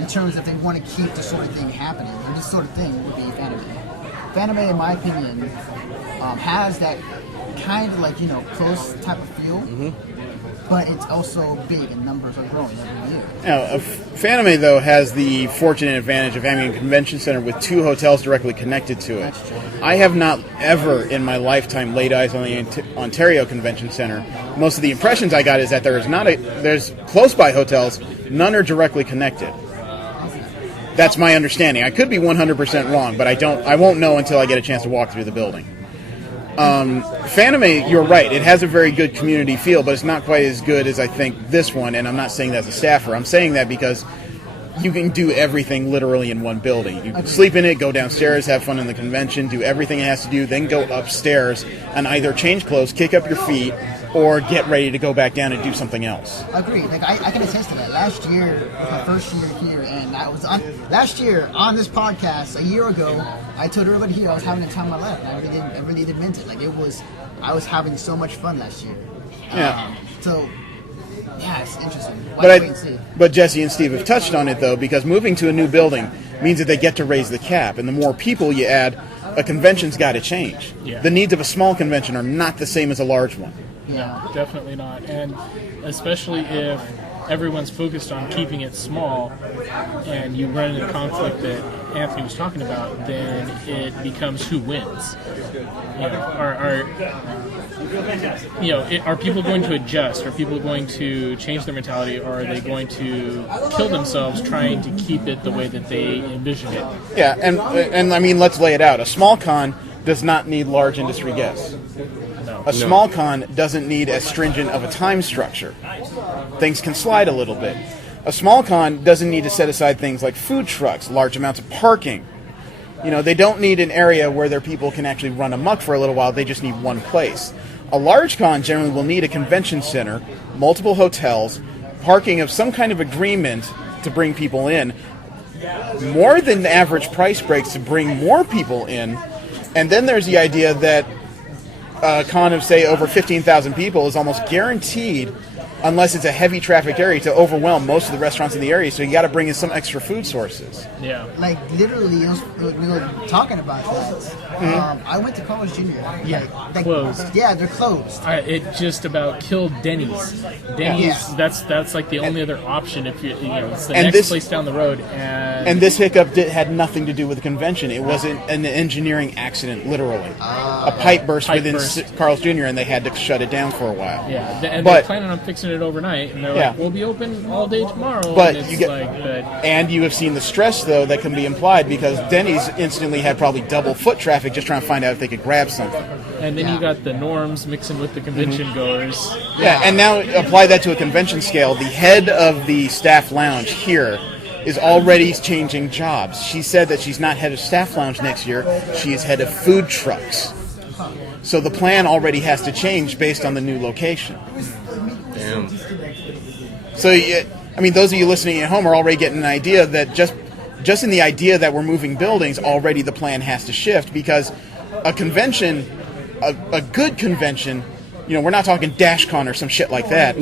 in terms of if they want to keep this sort of thing happening, and this sort of thing would be Fanime. Fanime, in my opinion, has that kind of like close type of feel. But it's also big and numbers are growing every year. Now, Fanime, though, has the fortunate advantage of having a convention center with 2 hotels directly connected to it. I have not ever in my lifetime laid eyes on the Ontario Convention Center. Most of the impressions I got is that there's close by hotels, none are directly connected. That's my understanding. I could be 100% wrong, but I won't know until I get a chance to walk through the building. Fanime, you're right, it has a very good community feel, but it's not quite as good as I think this one, and I'm not saying that as a staffer. I'm saying that because you can do everything literally in one building. You can sleep in it, go downstairs, have fun in the convention, do everything it has to do, then go upstairs and either change clothes, kick up your feet, or get ready to go back down and do something else. Agreed. Like I can attest to that. Last year was my first year here, and I was last year on this podcast a year ago. I told everybody here I was having a time of my life, and I really did meant it. Like I was having so much fun last year. Yeah. So yeah, it's interesting. Wait and see. But Jesse and Steve have touched on it though, because moving to a new building means that they get to raise the cap, and the more people you add, a convention's got to change. Yeah. The needs of a small convention are not the same as a large one. Yeah, definitely not. And especially if everyone's focused on keeping it small and you run into conflict that Anthony was talking about, then it becomes who wins. Are people going to adjust? Are people going to change their mentality, or are they going to kill themselves trying to keep it the way that they envision it? Yeah, and I mean, let's lay it out. A small con does not need large industry guests. A small con doesn't need as stringent of a time structure. Things can slide a little bit. A small con doesn't need to set aside things like food trucks, large amounts of parking. They don't need an area where their people can actually run amok for a little while. They just need one place. A large con generally will need a convention center, multiple hotels, parking of some kind of agreement to bring people in, more than the average price breaks to bring more people in, and then there's the idea that a con of, say, over 15,000 people is almost guaranteed unless it's a heavy trafficked area, to overwhelm most of the restaurants in the area. So you got to bring in some extra food sources. Yeah. Like literally, talking about that. I went to Carl's Jr. Yeah, like, closed. Yeah, they're closed. It just about killed Denny's. Denny's, that's like the only other option if it's the next place down the road. And this hiccup had nothing to do with the convention. It wasn't an engineering accident, literally. A pipe burst within Carl's Jr. and they had to shut it down for a while. Yeah, and they're planning on fixing it overnight, and they're like, "We'll be open all day tomorrow." But and you get, and you have seen the stress though that can be implied because Denny's instantly had probably double foot traffic just trying to find out if they could grab something. And then you got the norms mixing with the convention goers. Yeah, and now apply that to a convention scale. The head of the staff lounge here is already changing jobs. She said that she's not head of staff lounge next year. She is head of food trucks. So the plan already has to change based on the new location. Damn. So, I mean, those of you listening at home are already getting an idea that just in the idea that we're moving buildings, already the plan has to shift because a convention, a good convention, we're not talking DashCon or some shit like that.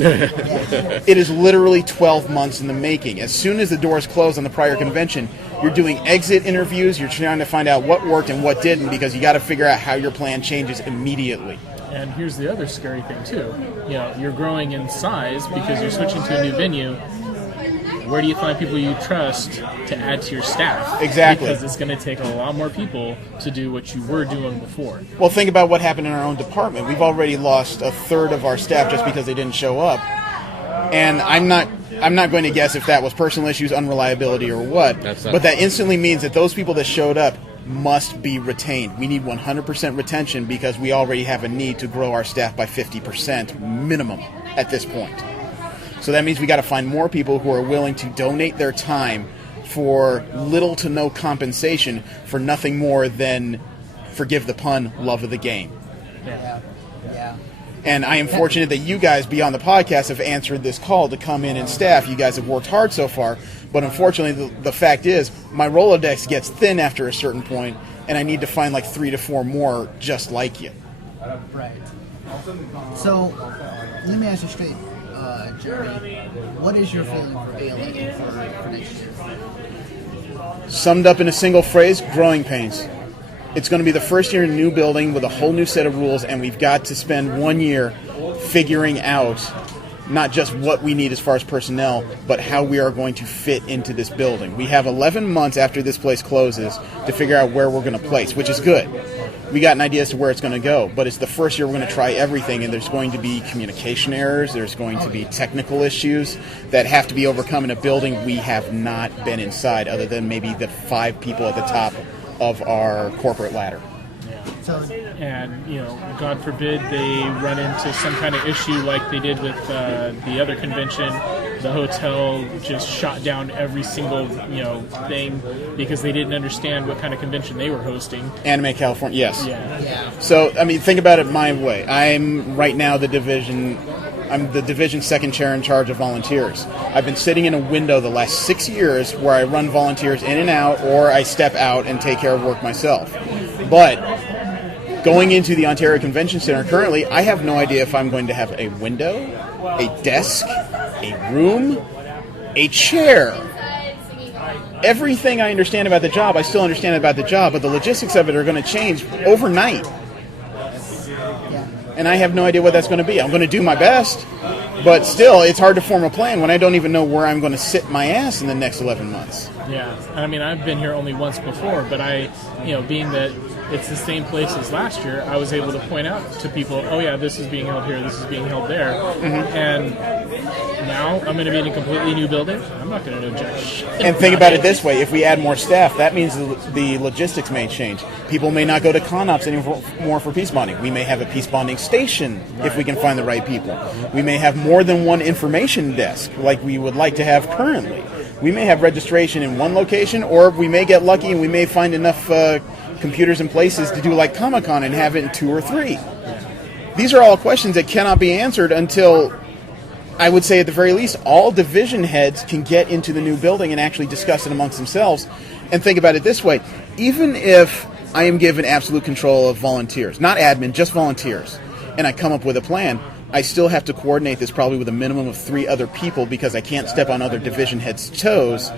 It is literally 12 months in the making. As soon as the doors close on the prior convention, you're doing exit interviews, you're trying to find out what worked and what didn't because you got to figure out how your plan changes immediately. And here's the other scary thing too. You're growing in size because you're switching to a new venue. Where do you find people you trust to add to your staff? Exactly. Because it's going to take a lot more people to do what you were doing before. Well, think about what happened in our own department. We've already lost a third of our staff just because they didn't show up. And I'm not going to guess if that was personal issues, unreliability, or what. But that instantly means that those people that showed up must be retained. We need 100% retention because we already have a need to grow our staff by 50% minimum at this point. So that means we got to find more people who are willing to donate their time for little to no compensation for nothing more than, forgive the pun, love of the game. Yeah. And I am fortunate that you guys beyond the podcast have answered this call to come in and staff. You guys have worked hard so far, but unfortunately the fact is my Rolodex gets thin after a certain point, and I need to find like 3 to 4 more just like you. Right. So, let me ask you straight, Jeremy, what is your feeling for ALA for next year? Summed up in a single phrase, growing pains. It's going to be the first year in a new building with a whole new set of rules, and we've got to spend 1 year figuring out not just what we need as far as personnel, but how we are going to fit into this building. We have 11 months after this place closes to figure out where we're going to place, which is good. We got an idea as to where it's going to go, but it's the first year we're going to try everything, and there's going to be communication errors, there's going to be technical issues that have to be overcome in a building we have not been inside, other than maybe the 5 people at the top of our corporate ladder. And, God forbid they run into some kind of issue like they did with the other convention. The hotel just shot down every single, thing because they didn't understand what kind of convention they were hosting. Anime California, yes. Yeah. So, I mean, think about it my way. I'm right now I'm the division second chair in charge of volunteers. I've been sitting in a window the last 6 years where I run volunteers in and out, or I step out and take care of work myself. But going into the Ontario Convention Center currently, I have no idea if I'm going to have a window, a desk, a room, a chair. Everything I understand about the job, I still understand about the job, but the logistics of it are going to change overnight. And I have no idea what that's going to be. I'm going to do my best, but still, it's hard to form a plan when I don't even know where I'm going to sit my ass in the next 11 months. Yeah, I mean, I've been here only once before, but being that it's the same place as last year, I was able to point out to people, oh yeah, this is being held here, this is being held there, and now I'm going to be in a completely new building. I'm not going to know jack shit. And think about it this way, if we add more staff, that means the logistics may change. People may not go to con-ops anymore for peace bonding. We may have a peace bonding station if we can find the right people. We may have more than one information desk like we would like to have currently. We may have registration in one location, or we may get lucky and we may find enough computers and places to do like Comic-Con and have it in 2 or 3. These are all questions that cannot be answered until, I would say at the very least, all division heads can get into the new building and actually discuss it amongst themselves. And think about it this way, even if I am given absolute control of volunteers, not admin, just volunteers, and I come up with a plan, I still have to coordinate this probably with a minimum of 3 other people because I can't step on other division heads' toes,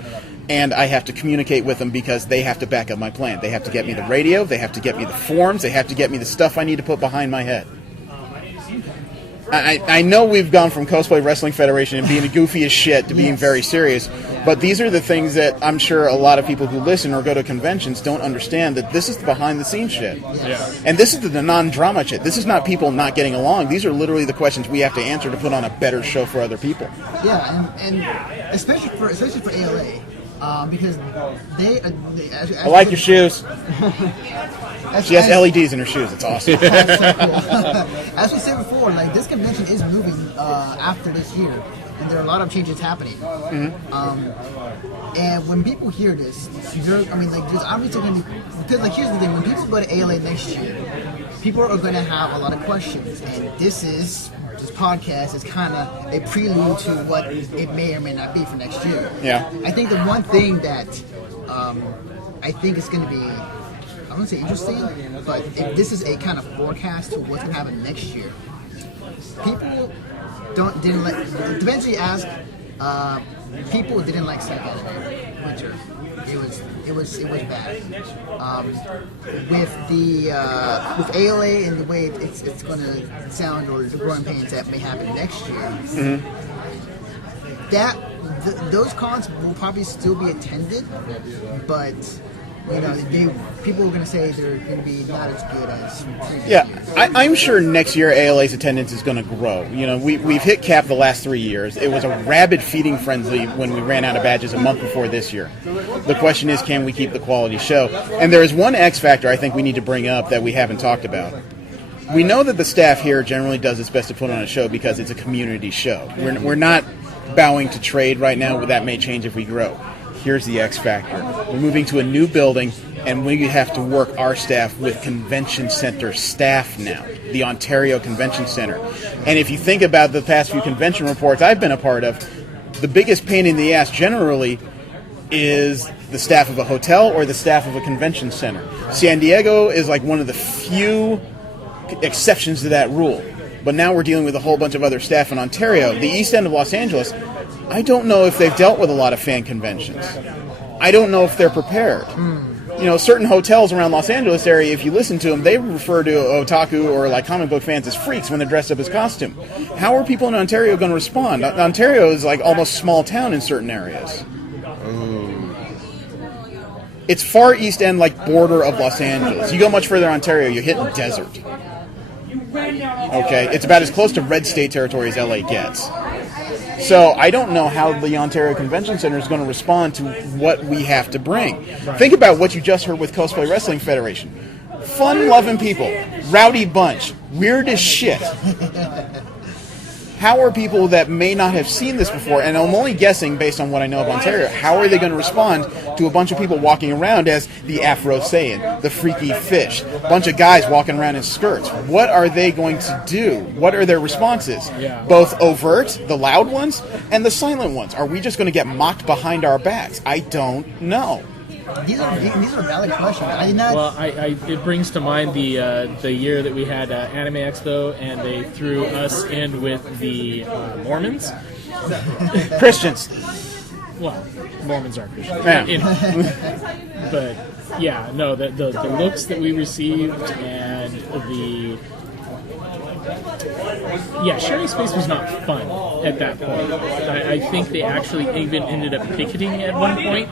and I have to communicate with them because they have to back up my plan. They have to get me the radio, they have to get me the forms, they have to get me the stuff I need to put behind my head. I know we've gone from Cosplay Wrestling Federation and being goofy as shit to being very serious, but these are the things that I'm sure a lot of people who listen or go to conventions don't understand, that this is the behind-the-scenes shit. Yeah. And this is the non-drama shit. This is not people not getting along. These are literally the questions we have to answer to put on a better show for other people. Yeah, and especially for ALA, because they I like your shoes. She has LEDs in her shoes. It's awesome. As we said before, like this convention is moving after this year, and there are a lot of changes happening. And when people hear this, there's obviously going to be, because like here's the thing: when people go to ALA next year, people are going to have a lot of questions, and this podcast is kind of a prelude to what it may or may not be for next year. Yeah. I think the one thing that I think is going to be, I wouldn't say interesting, but if this is a kind of forecast to what's going to happen next year, people didn't like. Depends who you ask. People didn't like Psych Anime Winter. It was bad. With ALA and the way it's going to sound, or the growing pains that may happen next year, those cons will probably still be attended, but people are going to say they're going to be not as good as previous years. I'm sure next year ALA's attendance is going to grow. We've hit cap the last 3 years. It was a rabid feeding frenzy when we ran out of badges a month before this year. The question is, can we keep the quality show? And there is one X factor I think we need to bring up that we haven't talked about. We know that the staff here generally does its best to put on a show because it's a community show. We're not bowing to trade right now, but that may change if we grow. Here's the X factor. We're moving to a new building, and we have to work our staff with convention center staff now, the Ontario Convention Center. And if you think about the past few convention reports I've been a part of, the biggest pain in the ass generally is the staff of a hotel or the staff of a convention center. San Diego is like one of the few exceptions to that rule. But now we're dealing with a whole bunch of other staff in Ontario. The East End of Los Angeles, I don't know if they've dealt with a lot of fan conventions. I don't know if they're prepared. Certain hotels around Los Angeles area, if you listen to them, they refer to otaku or like comic book fans as freaks when they're dressed up as costume. How are people in Ontario going to respond? Ontario is like almost small town in certain areas. It's far East End, like border of Los Angeles. You go much further Ontario, you're hitting desert. Okay, it's about as close to red state territory as LA gets. So I don't know how the Ontario Convention Center is going to respond to what we have to bring. Think about what you just heard with Cosplay Wrestling Federation. Fun-loving people, rowdy bunch, weird as shit. How are people that may not have seen this before, and I'm only guessing based on what I know of Ontario, how are they going to respond to a bunch of people walking around as the Afro Saiyan, the Freaky Fish, a bunch of guys walking around in skirts? What are they going to do? What are their responses? Yeah. Both overt, the loud ones, and the silent ones. Are we just going to get mocked behind our backs? I don't know. These are valid questions. I did not. Well, it brings to mind the year that we had Anime Expo, and they threw us in with the Mormons. Christians. Well, Mormons are Christians. Yeah. But yeah, no, the looks that we received and the sharing space was not fun at that point. I think they actually even ended up picketing at one point.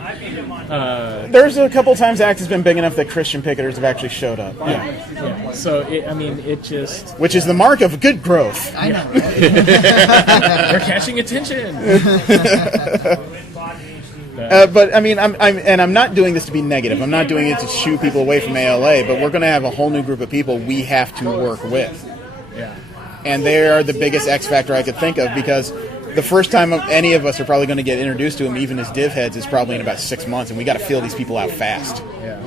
There's a couple times Act has been big enough that Christian picketers have actually showed up. Yeah. So it just, which is the mark of good growth. I know. They're catching attention. But I mean, I'm not doing this to be negative. I'm not doing it to shoo people away from ALA. But we're going to have a whole new group of people we have to work with. Yeah. And they are the biggest X factor I could think of, because the first time any of us are probably going to get introduced to them, even as div heads, is probably in about 6 months, and we got to feel these people out fast. Yeah.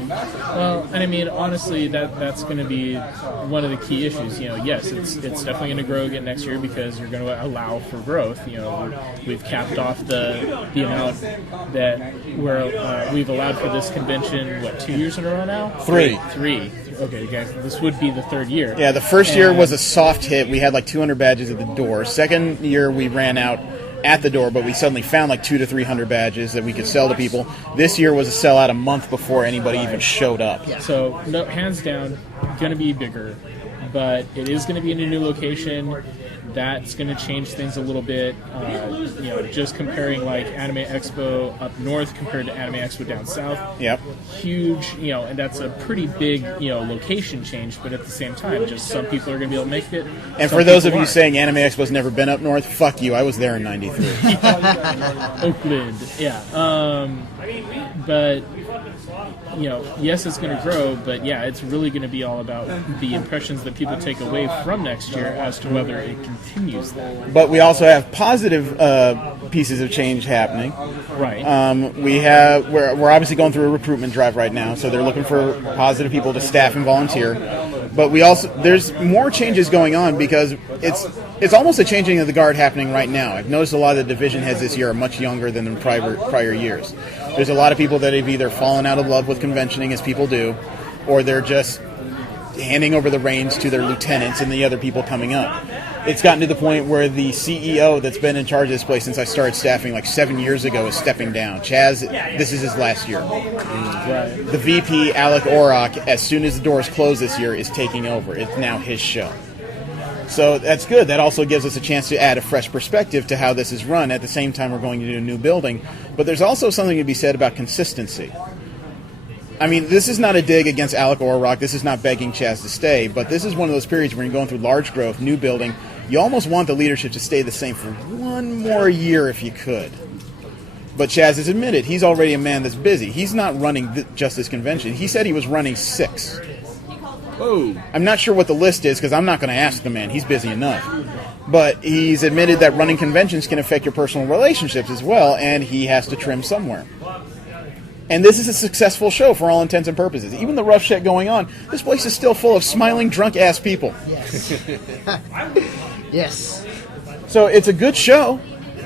Well, and I mean, honestly, that's going to be one of the key issues. Yes, it's definitely going to grow again next year because you're going to allow for growth. We've capped off the amount that we've allowed for this convention. What, 2 years in a row now? Three okay, guys, this would be the third year. Yeah, the first year was a soft hit. We had like 200 badges at the door. Second year, we ran out at the door, but we suddenly found like 200 to 300 badges that we could sell to people. This year was a sellout a month before anybody even showed up. So, no, hands down, going to be bigger, but it is going to be in a new location. That's going to change things a little bit. Just comparing like Anime Expo up north compared to Anime Expo down south. Yep. Huge, and that's a pretty big, location change. But at the same time, just some people are going to be able to make it. And for those of you saying Anime Expo's never been up north, fuck you. I was there in '93. Oakland, yeah. But yes, it's going to grow, but yeah, it's really going to be all about the impressions that people take away from next year as to whether it continues that. But we also have positive pieces of change happening. Right. We're obviously going through a recruitment drive right now, so they're looking for positive people to staff and volunteer. But there's more changes going on because it's almost a changing of the guard happening right now. I've noticed a lot of the division heads this year are much younger than the prior years. There's a lot of people that have either fallen out of love with conventioning, as people do, or they're just handing over the reins to their lieutenants and the other people coming up. It's gotten to the point where the CEO that's been in charge of this place since I started staffing like 7 years ago is stepping down. Chaz, this is his last year. Right. The VP, Alec Orok, as soon as the doors close this year, is taking over. It's now his show. So that's good. That also gives us a chance to add a fresh perspective to how this is run. At the same time, we're going to do a new building. But there's also something to be said about consistency. I mean, this is not a dig against Alec Orok. This is not begging Chaz to stay. But this is one of those periods where you're going through large growth, new building. You almost want the leadership to stay the same for one more year if you could. But Chaz has admitted he's already a man that's busy. He's not running just this convention. He said he was running 6. Oh. I'm not sure what the list is because I'm not going to ask the man. He's busy enough. But he's admitted that running conventions can affect your personal relationships as well, and he has to trim somewhere. And this is a successful show for all intents and purposes. Even the rough shit going on, this place is still full of smiling, drunk-ass people. Yes. Yes. So it's a good show.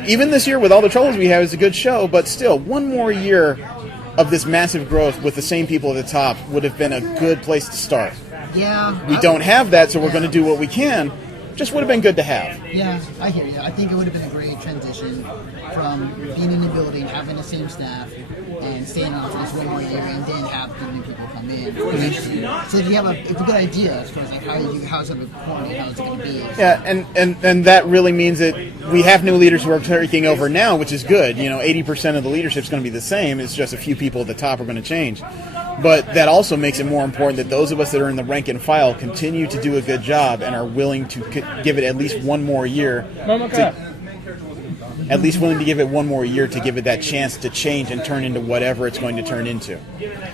Even this year, with all the troubles we have, it's a good show. But still, one more year of this massive growth with the same people at the top would have been a good place to start. Yeah. We don't have that, so we're going to do what we can. Just would have been good to have. Yeah, I hear you. I think it would have been a great transition from being in the building, having the same staff, and staying on for this one more year, and then have the new people come in next year. So if you have a good idea as far as like how's it going, how it's going to be. Yeah, and that really means that we have new leaders who are taking over now, which is good. 80% of the leadership is going to be the same. It's just a few people at the top are going to change. But that also makes it more important that those of us that are in the rank and file continue to do a good job and are willing to give it at least one more year. At least willing to give it one more year to give it that chance to change and turn into whatever it's going to turn into.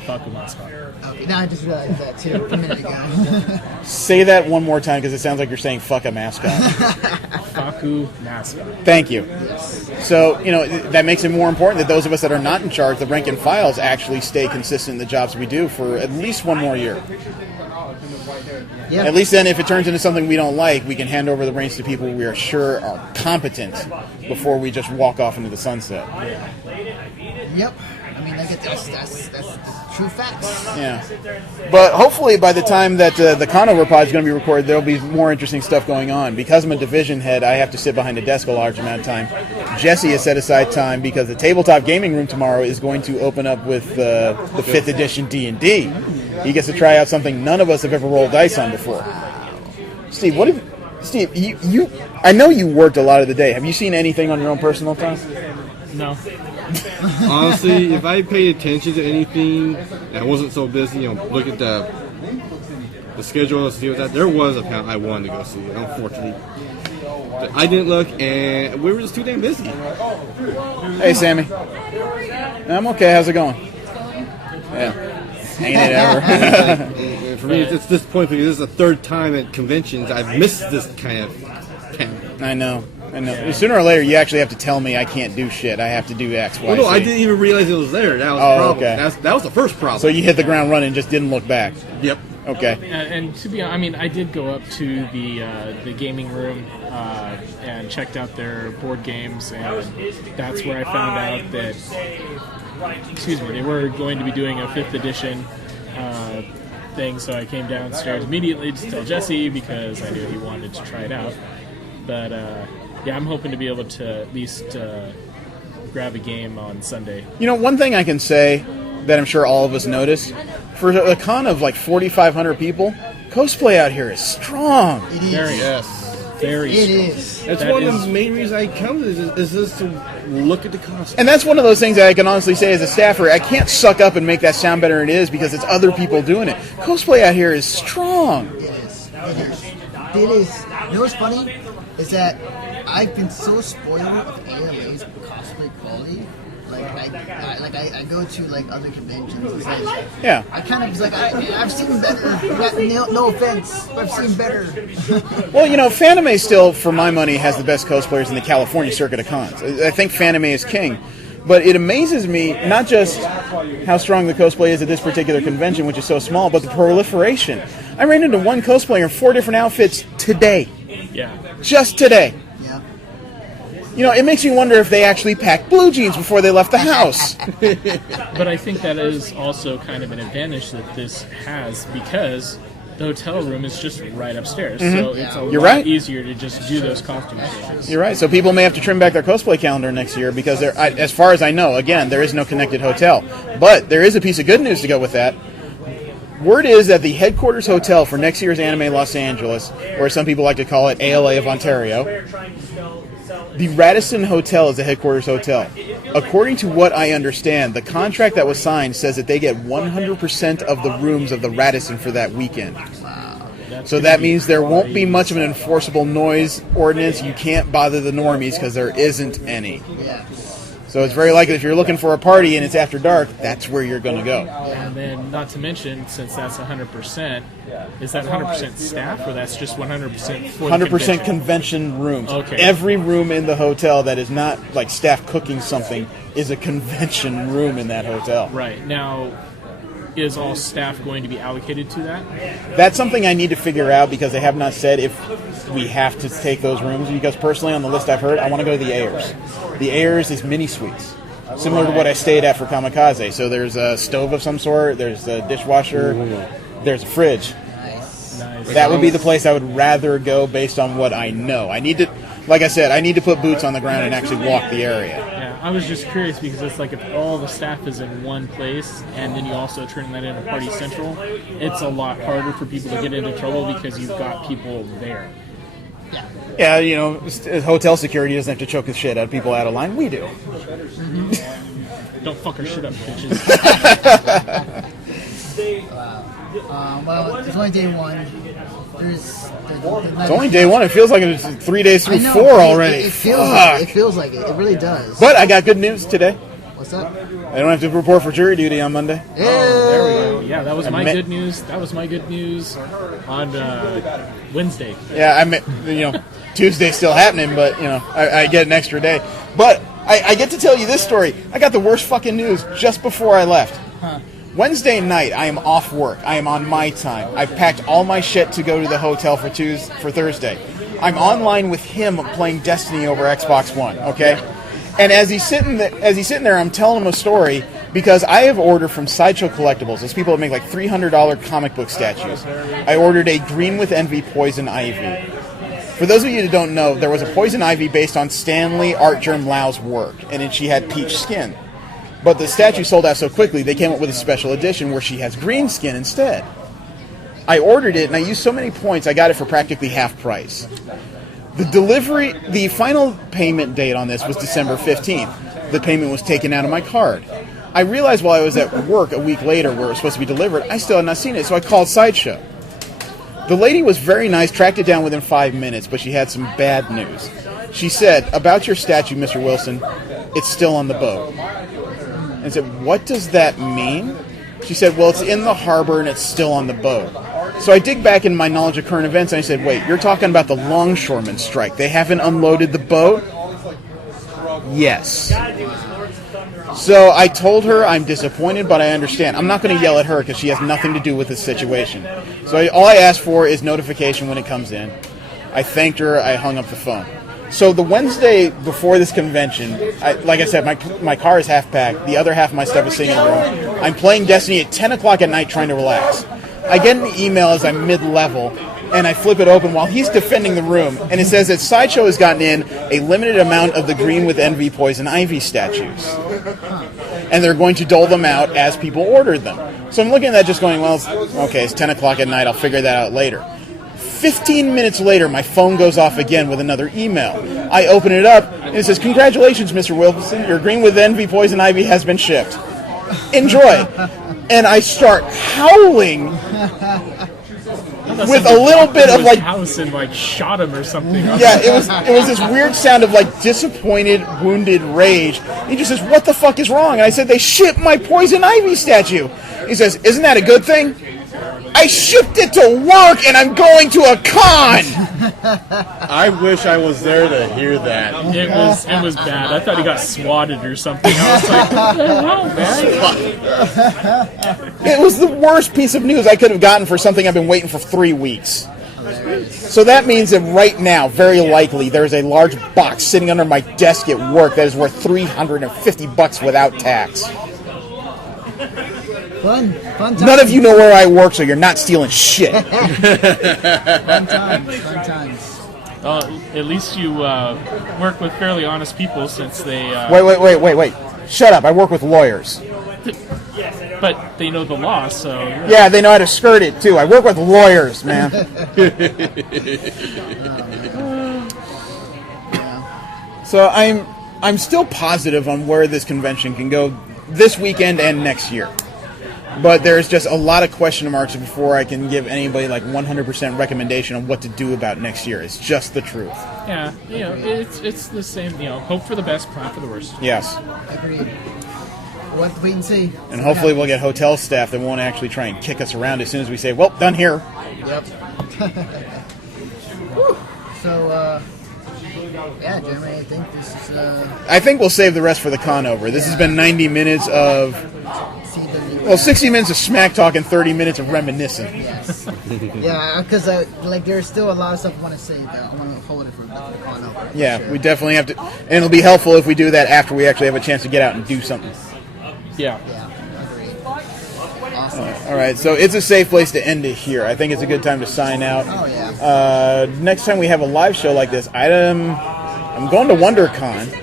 Fuck a mascot. Okay, now I just realized that too a minute ago. Say that one more time because it sounds like you're saying fuck a mascot. Faku mascot. Thank you. So, that makes it more important that those of us that are not in charge, the rank and files, actually stay consistent in the jobs we do for at least one more year. Yeah. At least then, if it turns into something we don't like, we can hand over the reins to people we are sure are competent before we just walk off into the sunset. Yep. I mean, that's true facts. Yeah. But hopefully by the time that the Conover pod is going to be recorded, there will be more interesting stuff going on. Because I'm a division head, I have to sit behind a desk a large amount of time. Jesse has set aside time because the tabletop gaming room tomorrow is going to open up with the 5th edition D&D. He gets to try out something none of us have ever rolled dice on before. Steve, you I know you worked a lot of the day. Have you seen anything on your own personal time? No. Honestly, if I paid attention to anything and I wasn't so busy, look at the schedule and see what that, there was a panel I wanted to go see. Unfortunately, but I didn't look, and we were just too damn busy. Hey, Sammy. I'm okay. How's it going? Yeah. Ain't it ever? For me, it's disappointing because this is the 3rd time at conventions I've missed this kind of panel. I know. Sooner or later, you actually have to tell me I can't do shit. I have to do X, Y, Well, no, Z. I didn't even realize it was there. That was the problem. Okay. That was the first problem. So you hit the ground running and just didn't look back. Yep. Okay. And to be honest, I did go up to the gaming room and checked out their board games, and that's where I found out that, they were going to be doing a 5th edition thing, so I came downstairs immediately to tell Jesse because I knew he wanted to try it out. But yeah, I'm hoping to be able to at least grab a game on Sunday. You know, one thing I can say that I'm sure all of us noticed, for a con of like 4,500 people, cosplay out here is strong. It is. Very, very It strong. is. That's That one of is- the main reasons I come is just to look at the costume. And that's one of those things that I can honestly say as a staffer, I can't suck up and make that sound better than it is because it's other people doing it. Cosplay out here is strong. It is. It is. You know what's funny? Is that I've been so spoiled of ALA's cosplay quality. I go to like other conventions and say, Yeah. I kind of was like, I've seen better. No offense, but I've seen better. Well, you know, Fanime still, for my money, has the best cosplayers in the California circuit of cons. I think Fanime is king. But it amazes me, not just how strong the cosplay is at this particular convention, which is so small, but the proliferation. I ran into one cosplayer in 4 different outfits today. Yeah. Just today. Yeah. You know, it makes me wonder if they actually packed blue jeans before they left the house. But I think that is also kind of an advantage that this has because the hotel room is just right upstairs. Mhm. So it's a You're lot right. easier to just do those costume changes. You're right. So people may have to trim back their cosplay calendar next year because, as far as I know, again, there is no connected hotel. But there is a piece of good news to go with that. Word is that the headquarters hotel for next year's Anime Los Angeles, or some people like to call it ALA of Ontario, the Radisson Hotel is the headquarters hotel. According to what I understand, the contract that was signed says that they get 100% of the rooms of the Radisson for that weekend. So that means there won't be much of an enforceable noise ordinance. You can't bother the normies because there isn't any. So it's very likely if you're looking for a party and it's after dark, that's where you're going to go. And then, not to mention, since that's 100%, is that 100% staff or that's just 100% for 100% convention rooms. Okay. Every room in the hotel that is not like staff cooking something is a convention room in that hotel. Right. Now, is all staff going to be allocated to that? That's something I need to figure out because they have not said if we have to take those rooms. Because personally, on the list I've heard, I want to go to the Ayers. The Ayers is mini suites, similar to what I stayed at for Kamikaze. So there's a stove of some sort, there's a dishwasher, there's a fridge. Nice. That would be the place I would rather go based on what I know. I need to, like I said, I need to put boots on the ground and actually walk the area. Yeah, I was just curious because it's like if all the staff is in one place and then you also turn that into Party Central, it's a lot harder for people to get into trouble because you've got people there. Yeah, you know, hotel security doesn't have to choke the shit out of people out of line. We do. Don't fuck our shit up, bitches. Well, it's only day one. There's It's only day one. It feels like it's 3 days through I know, 4 already. It feels Fuck. like it. It feels like it. It really does. But I got good news today. What's up? I don't have to report for jury duty on Monday. Oh, there we go. Yeah, that was I my met- good news. That was my good news on Wednesday. Yeah, I meant, Tuesday's still happening, but, I get an extra day. But I get to tell you this story. I got the worst fucking news just before I left. Wednesday night, I am off work. I am on my time. I've packed all my shit to go to the hotel for Thursday. I'm online with him playing Destiny over Xbox One, okay? And as he's sitting there, I'm telling him a story because I have ordered from Sideshow Collectibles. Those people that make like $300 comic book statues. I ordered a Green with Envy Poison Ivy. For those of you that don't know, there was a Poison Ivy based on Stanley Artgerm Lau's work, and then she had peach skin. But the statue sold out so quickly, they came up with a special edition where she has green skin instead. I ordered it, and I used so many points, I got it for practically half price. The final payment date on this was December 15th. The payment was taken out of my card. I realized while I was at work a week later where it was supposed to be delivered, I still had not seen it, so I called Sideshow. The lady was very nice, tracked it down within 5 minutes, but she had some bad news. She said, about your statue, Mr. Wilson, it's still on the boat. And I said, what does that mean? She said, well, it's in the harbor and it's still on the boat. So I dig back in my knowledge of current events and I said, wait, you're talking about the longshoremen strike. They haven't unloaded the boat? Yes. So I told her I'm disappointed, but I understand. I'm not going to yell at her because she has nothing to do with this situation. So all I asked for is notification when it comes in. I thanked her. I hung up the phone. So the Wednesday before this convention, like I said, my car is half packed. The other half of my stuff is sitting in the room. I'm playing Destiny at 10 o'clock at night trying to relax. I get an email as I'm mid-level, and I flip it open while he's defending the room, and it says that Sideshow has gotten in a limited amount of the Green with Envy Poison Ivy statues. And they're going to dole them out as people order them. So I'm looking at that just going, well, okay, it's 10 o'clock at night, I'll figure that out later. 15 minutes later, my phone goes off again with another email. I open it up, and it says, congratulations, Mr. Wilson, your Green with Envy Poison Ivy has been shipped. Enjoy. And I start howling with a little bit of like house and like shot him or something. Yeah, it was this weird sound of like disappointed, wounded rage. He just says, "What the fuck is wrong?" And I said, "They shipped my Poison Ivy statue." He says, "Isn't that a good thing?" I shipped it to work, and I'm going to a con. I wish I was there to hear that. It was bad. I thought he got swatted or something. I was like, what the hell, man? It was the worst piece of news I could have gotten for something I've been waiting for 3 weeks. So that means that right now, very likely, there's a large box sitting under my desk at work that is worth $350 without tax. Fun times. None of you know where I work, so you're not stealing shit. Fun times. At least you work with fairly honest people since they... Wait. Shut up. I work with lawyers. But they know the law, so... Yeah, they know how to skirt it, too. I work with lawyers, man. So I'm still positive on where this convention can go this weekend and next year. But there's just a lot of question marks before I can give anybody like 100% recommendation on what to do about next year. It's just the truth. Yeah, it's the same, hope for the best, plan for the worst. Yes. Agreed. We'll have to wait and see. And hopefully we'll get hotel staff that won't actually try and kick us around as soon as we say, well, done here. Yep. So, yeah, Jeremy, I think this is... I think we'll save the rest for the con over. This has been 90 minutes of... Well, 60 minutes of smack talk and 30 minutes of reminiscing. Yes. Yeah, because there's still a lot of stuff I want to say. I want to hold it for the con over. Yeah, sure. we definitely have to... And it'll be helpful if we do that after we actually have a chance to get out and do something. Yeah. Agreed. Awesome. All right, so it's a safe place to end it here. I think it's a good time to sign out. Oh, yeah. Next time we have a live show like this, I'm going to WonderCon.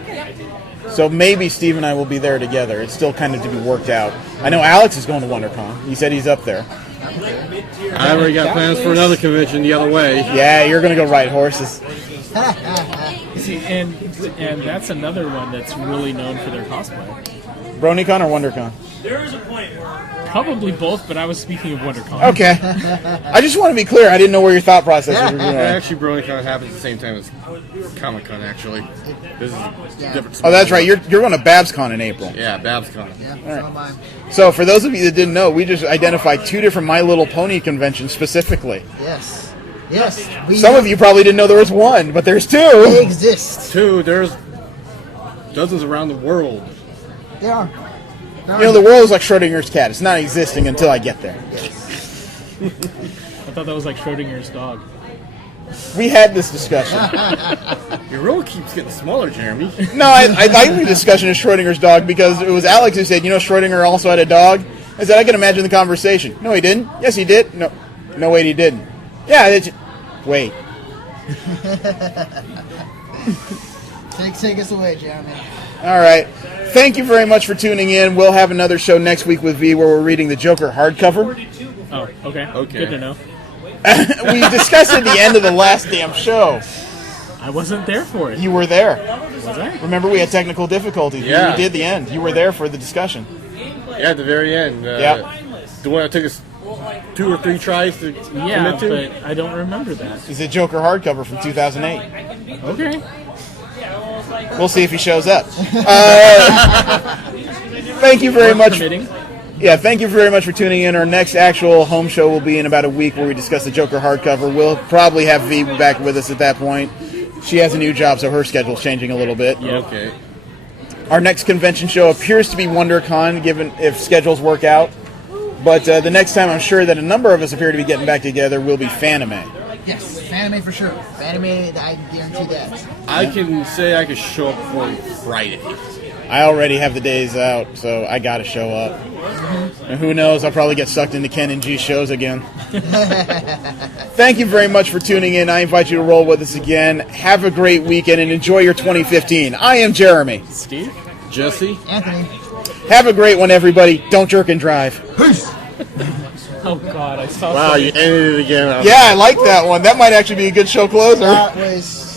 So maybe Steve and I will be there together. It's still kind of to be worked out. I know Alex is going to WonderCon. He said he's up there. I already got plans for another convention the other way. Yeah, you're going to go ride horses. See, and that's another one that's really known for their cosplay. BronyCon or WonderCon? Probably both, but I was speaking of WonderCon. Okay. I just want to be clear. I didn't know where your thought process was. Actually, BronyCon happens at the same time as Comic-Con, actually. This is different. Oh, that's right. You're going to BabsCon in April. Yeah, BabsCon. Yeah, All right. so am I. So for those of you that didn't know, we just identified 2 different My Little Pony conventions specifically. Yes. Yes. Some of you probably didn't know there was 1, but there's 2. They exist. 2, there's dozens around the world. They are. You know, the world is like Schrodinger's cat. It's not existing until I get there. I thought that was like Schrodinger's dog. We had this discussion. Your role keeps getting smaller, Jeremy. No, I like the discussion of Schrodinger's dog because it was Alex who said, Schrodinger also had a dog? I said, I can imagine the conversation. No, he didn't. Yes, he did. No, wait, he didn't. Yeah, wait. Take us away, Jeremy. All right. Thank you very much for tuning in. We'll have another show next week with V where we're reading the Joker hardcover. Oh, okay. Good to know. We discussed it at the end of the last damn show. I wasn't there for it. You were there. Was I? Remember, we had technical difficulties. Yeah. We did the end. You were there for the discussion. Yeah, at the very end. Yeah. The one that took us 2 or 3 tries to commit to. But I don't remember that. It's a Joker hardcover from 2008. Okay. We'll see if he shows up. Thank you very much. Yeah, thank you very much for tuning in. Our next actual home show will be in about a week where we discuss the Joker hardcover. We'll probably have V back with us at that point. She has a new job, so her schedule's changing a little bit. Yeah. Okay. Our next convention show appears to be WonderCon, given if schedules work out. But the next time I'm sure that a number of us appear to be getting back together will be Fanime. Yes, Fanime for sure. Fanime, I guarantee that. I can say I could show up for Friday. I already have the days out, so I gotta show up. And who knows, I'll probably get sucked into Ken and G shows again. Thank you very much for tuning in. I invite you to roll with us again. Have a great weekend and enjoy your 2015. I am Jeremy. Steve? Jesse? Anthony. Have a great one, everybody. Don't jerk and drive. Peace. Oh God, I saw. Wow, you ended it again. Yeah, I like that one. That might actually be a good show closer. That was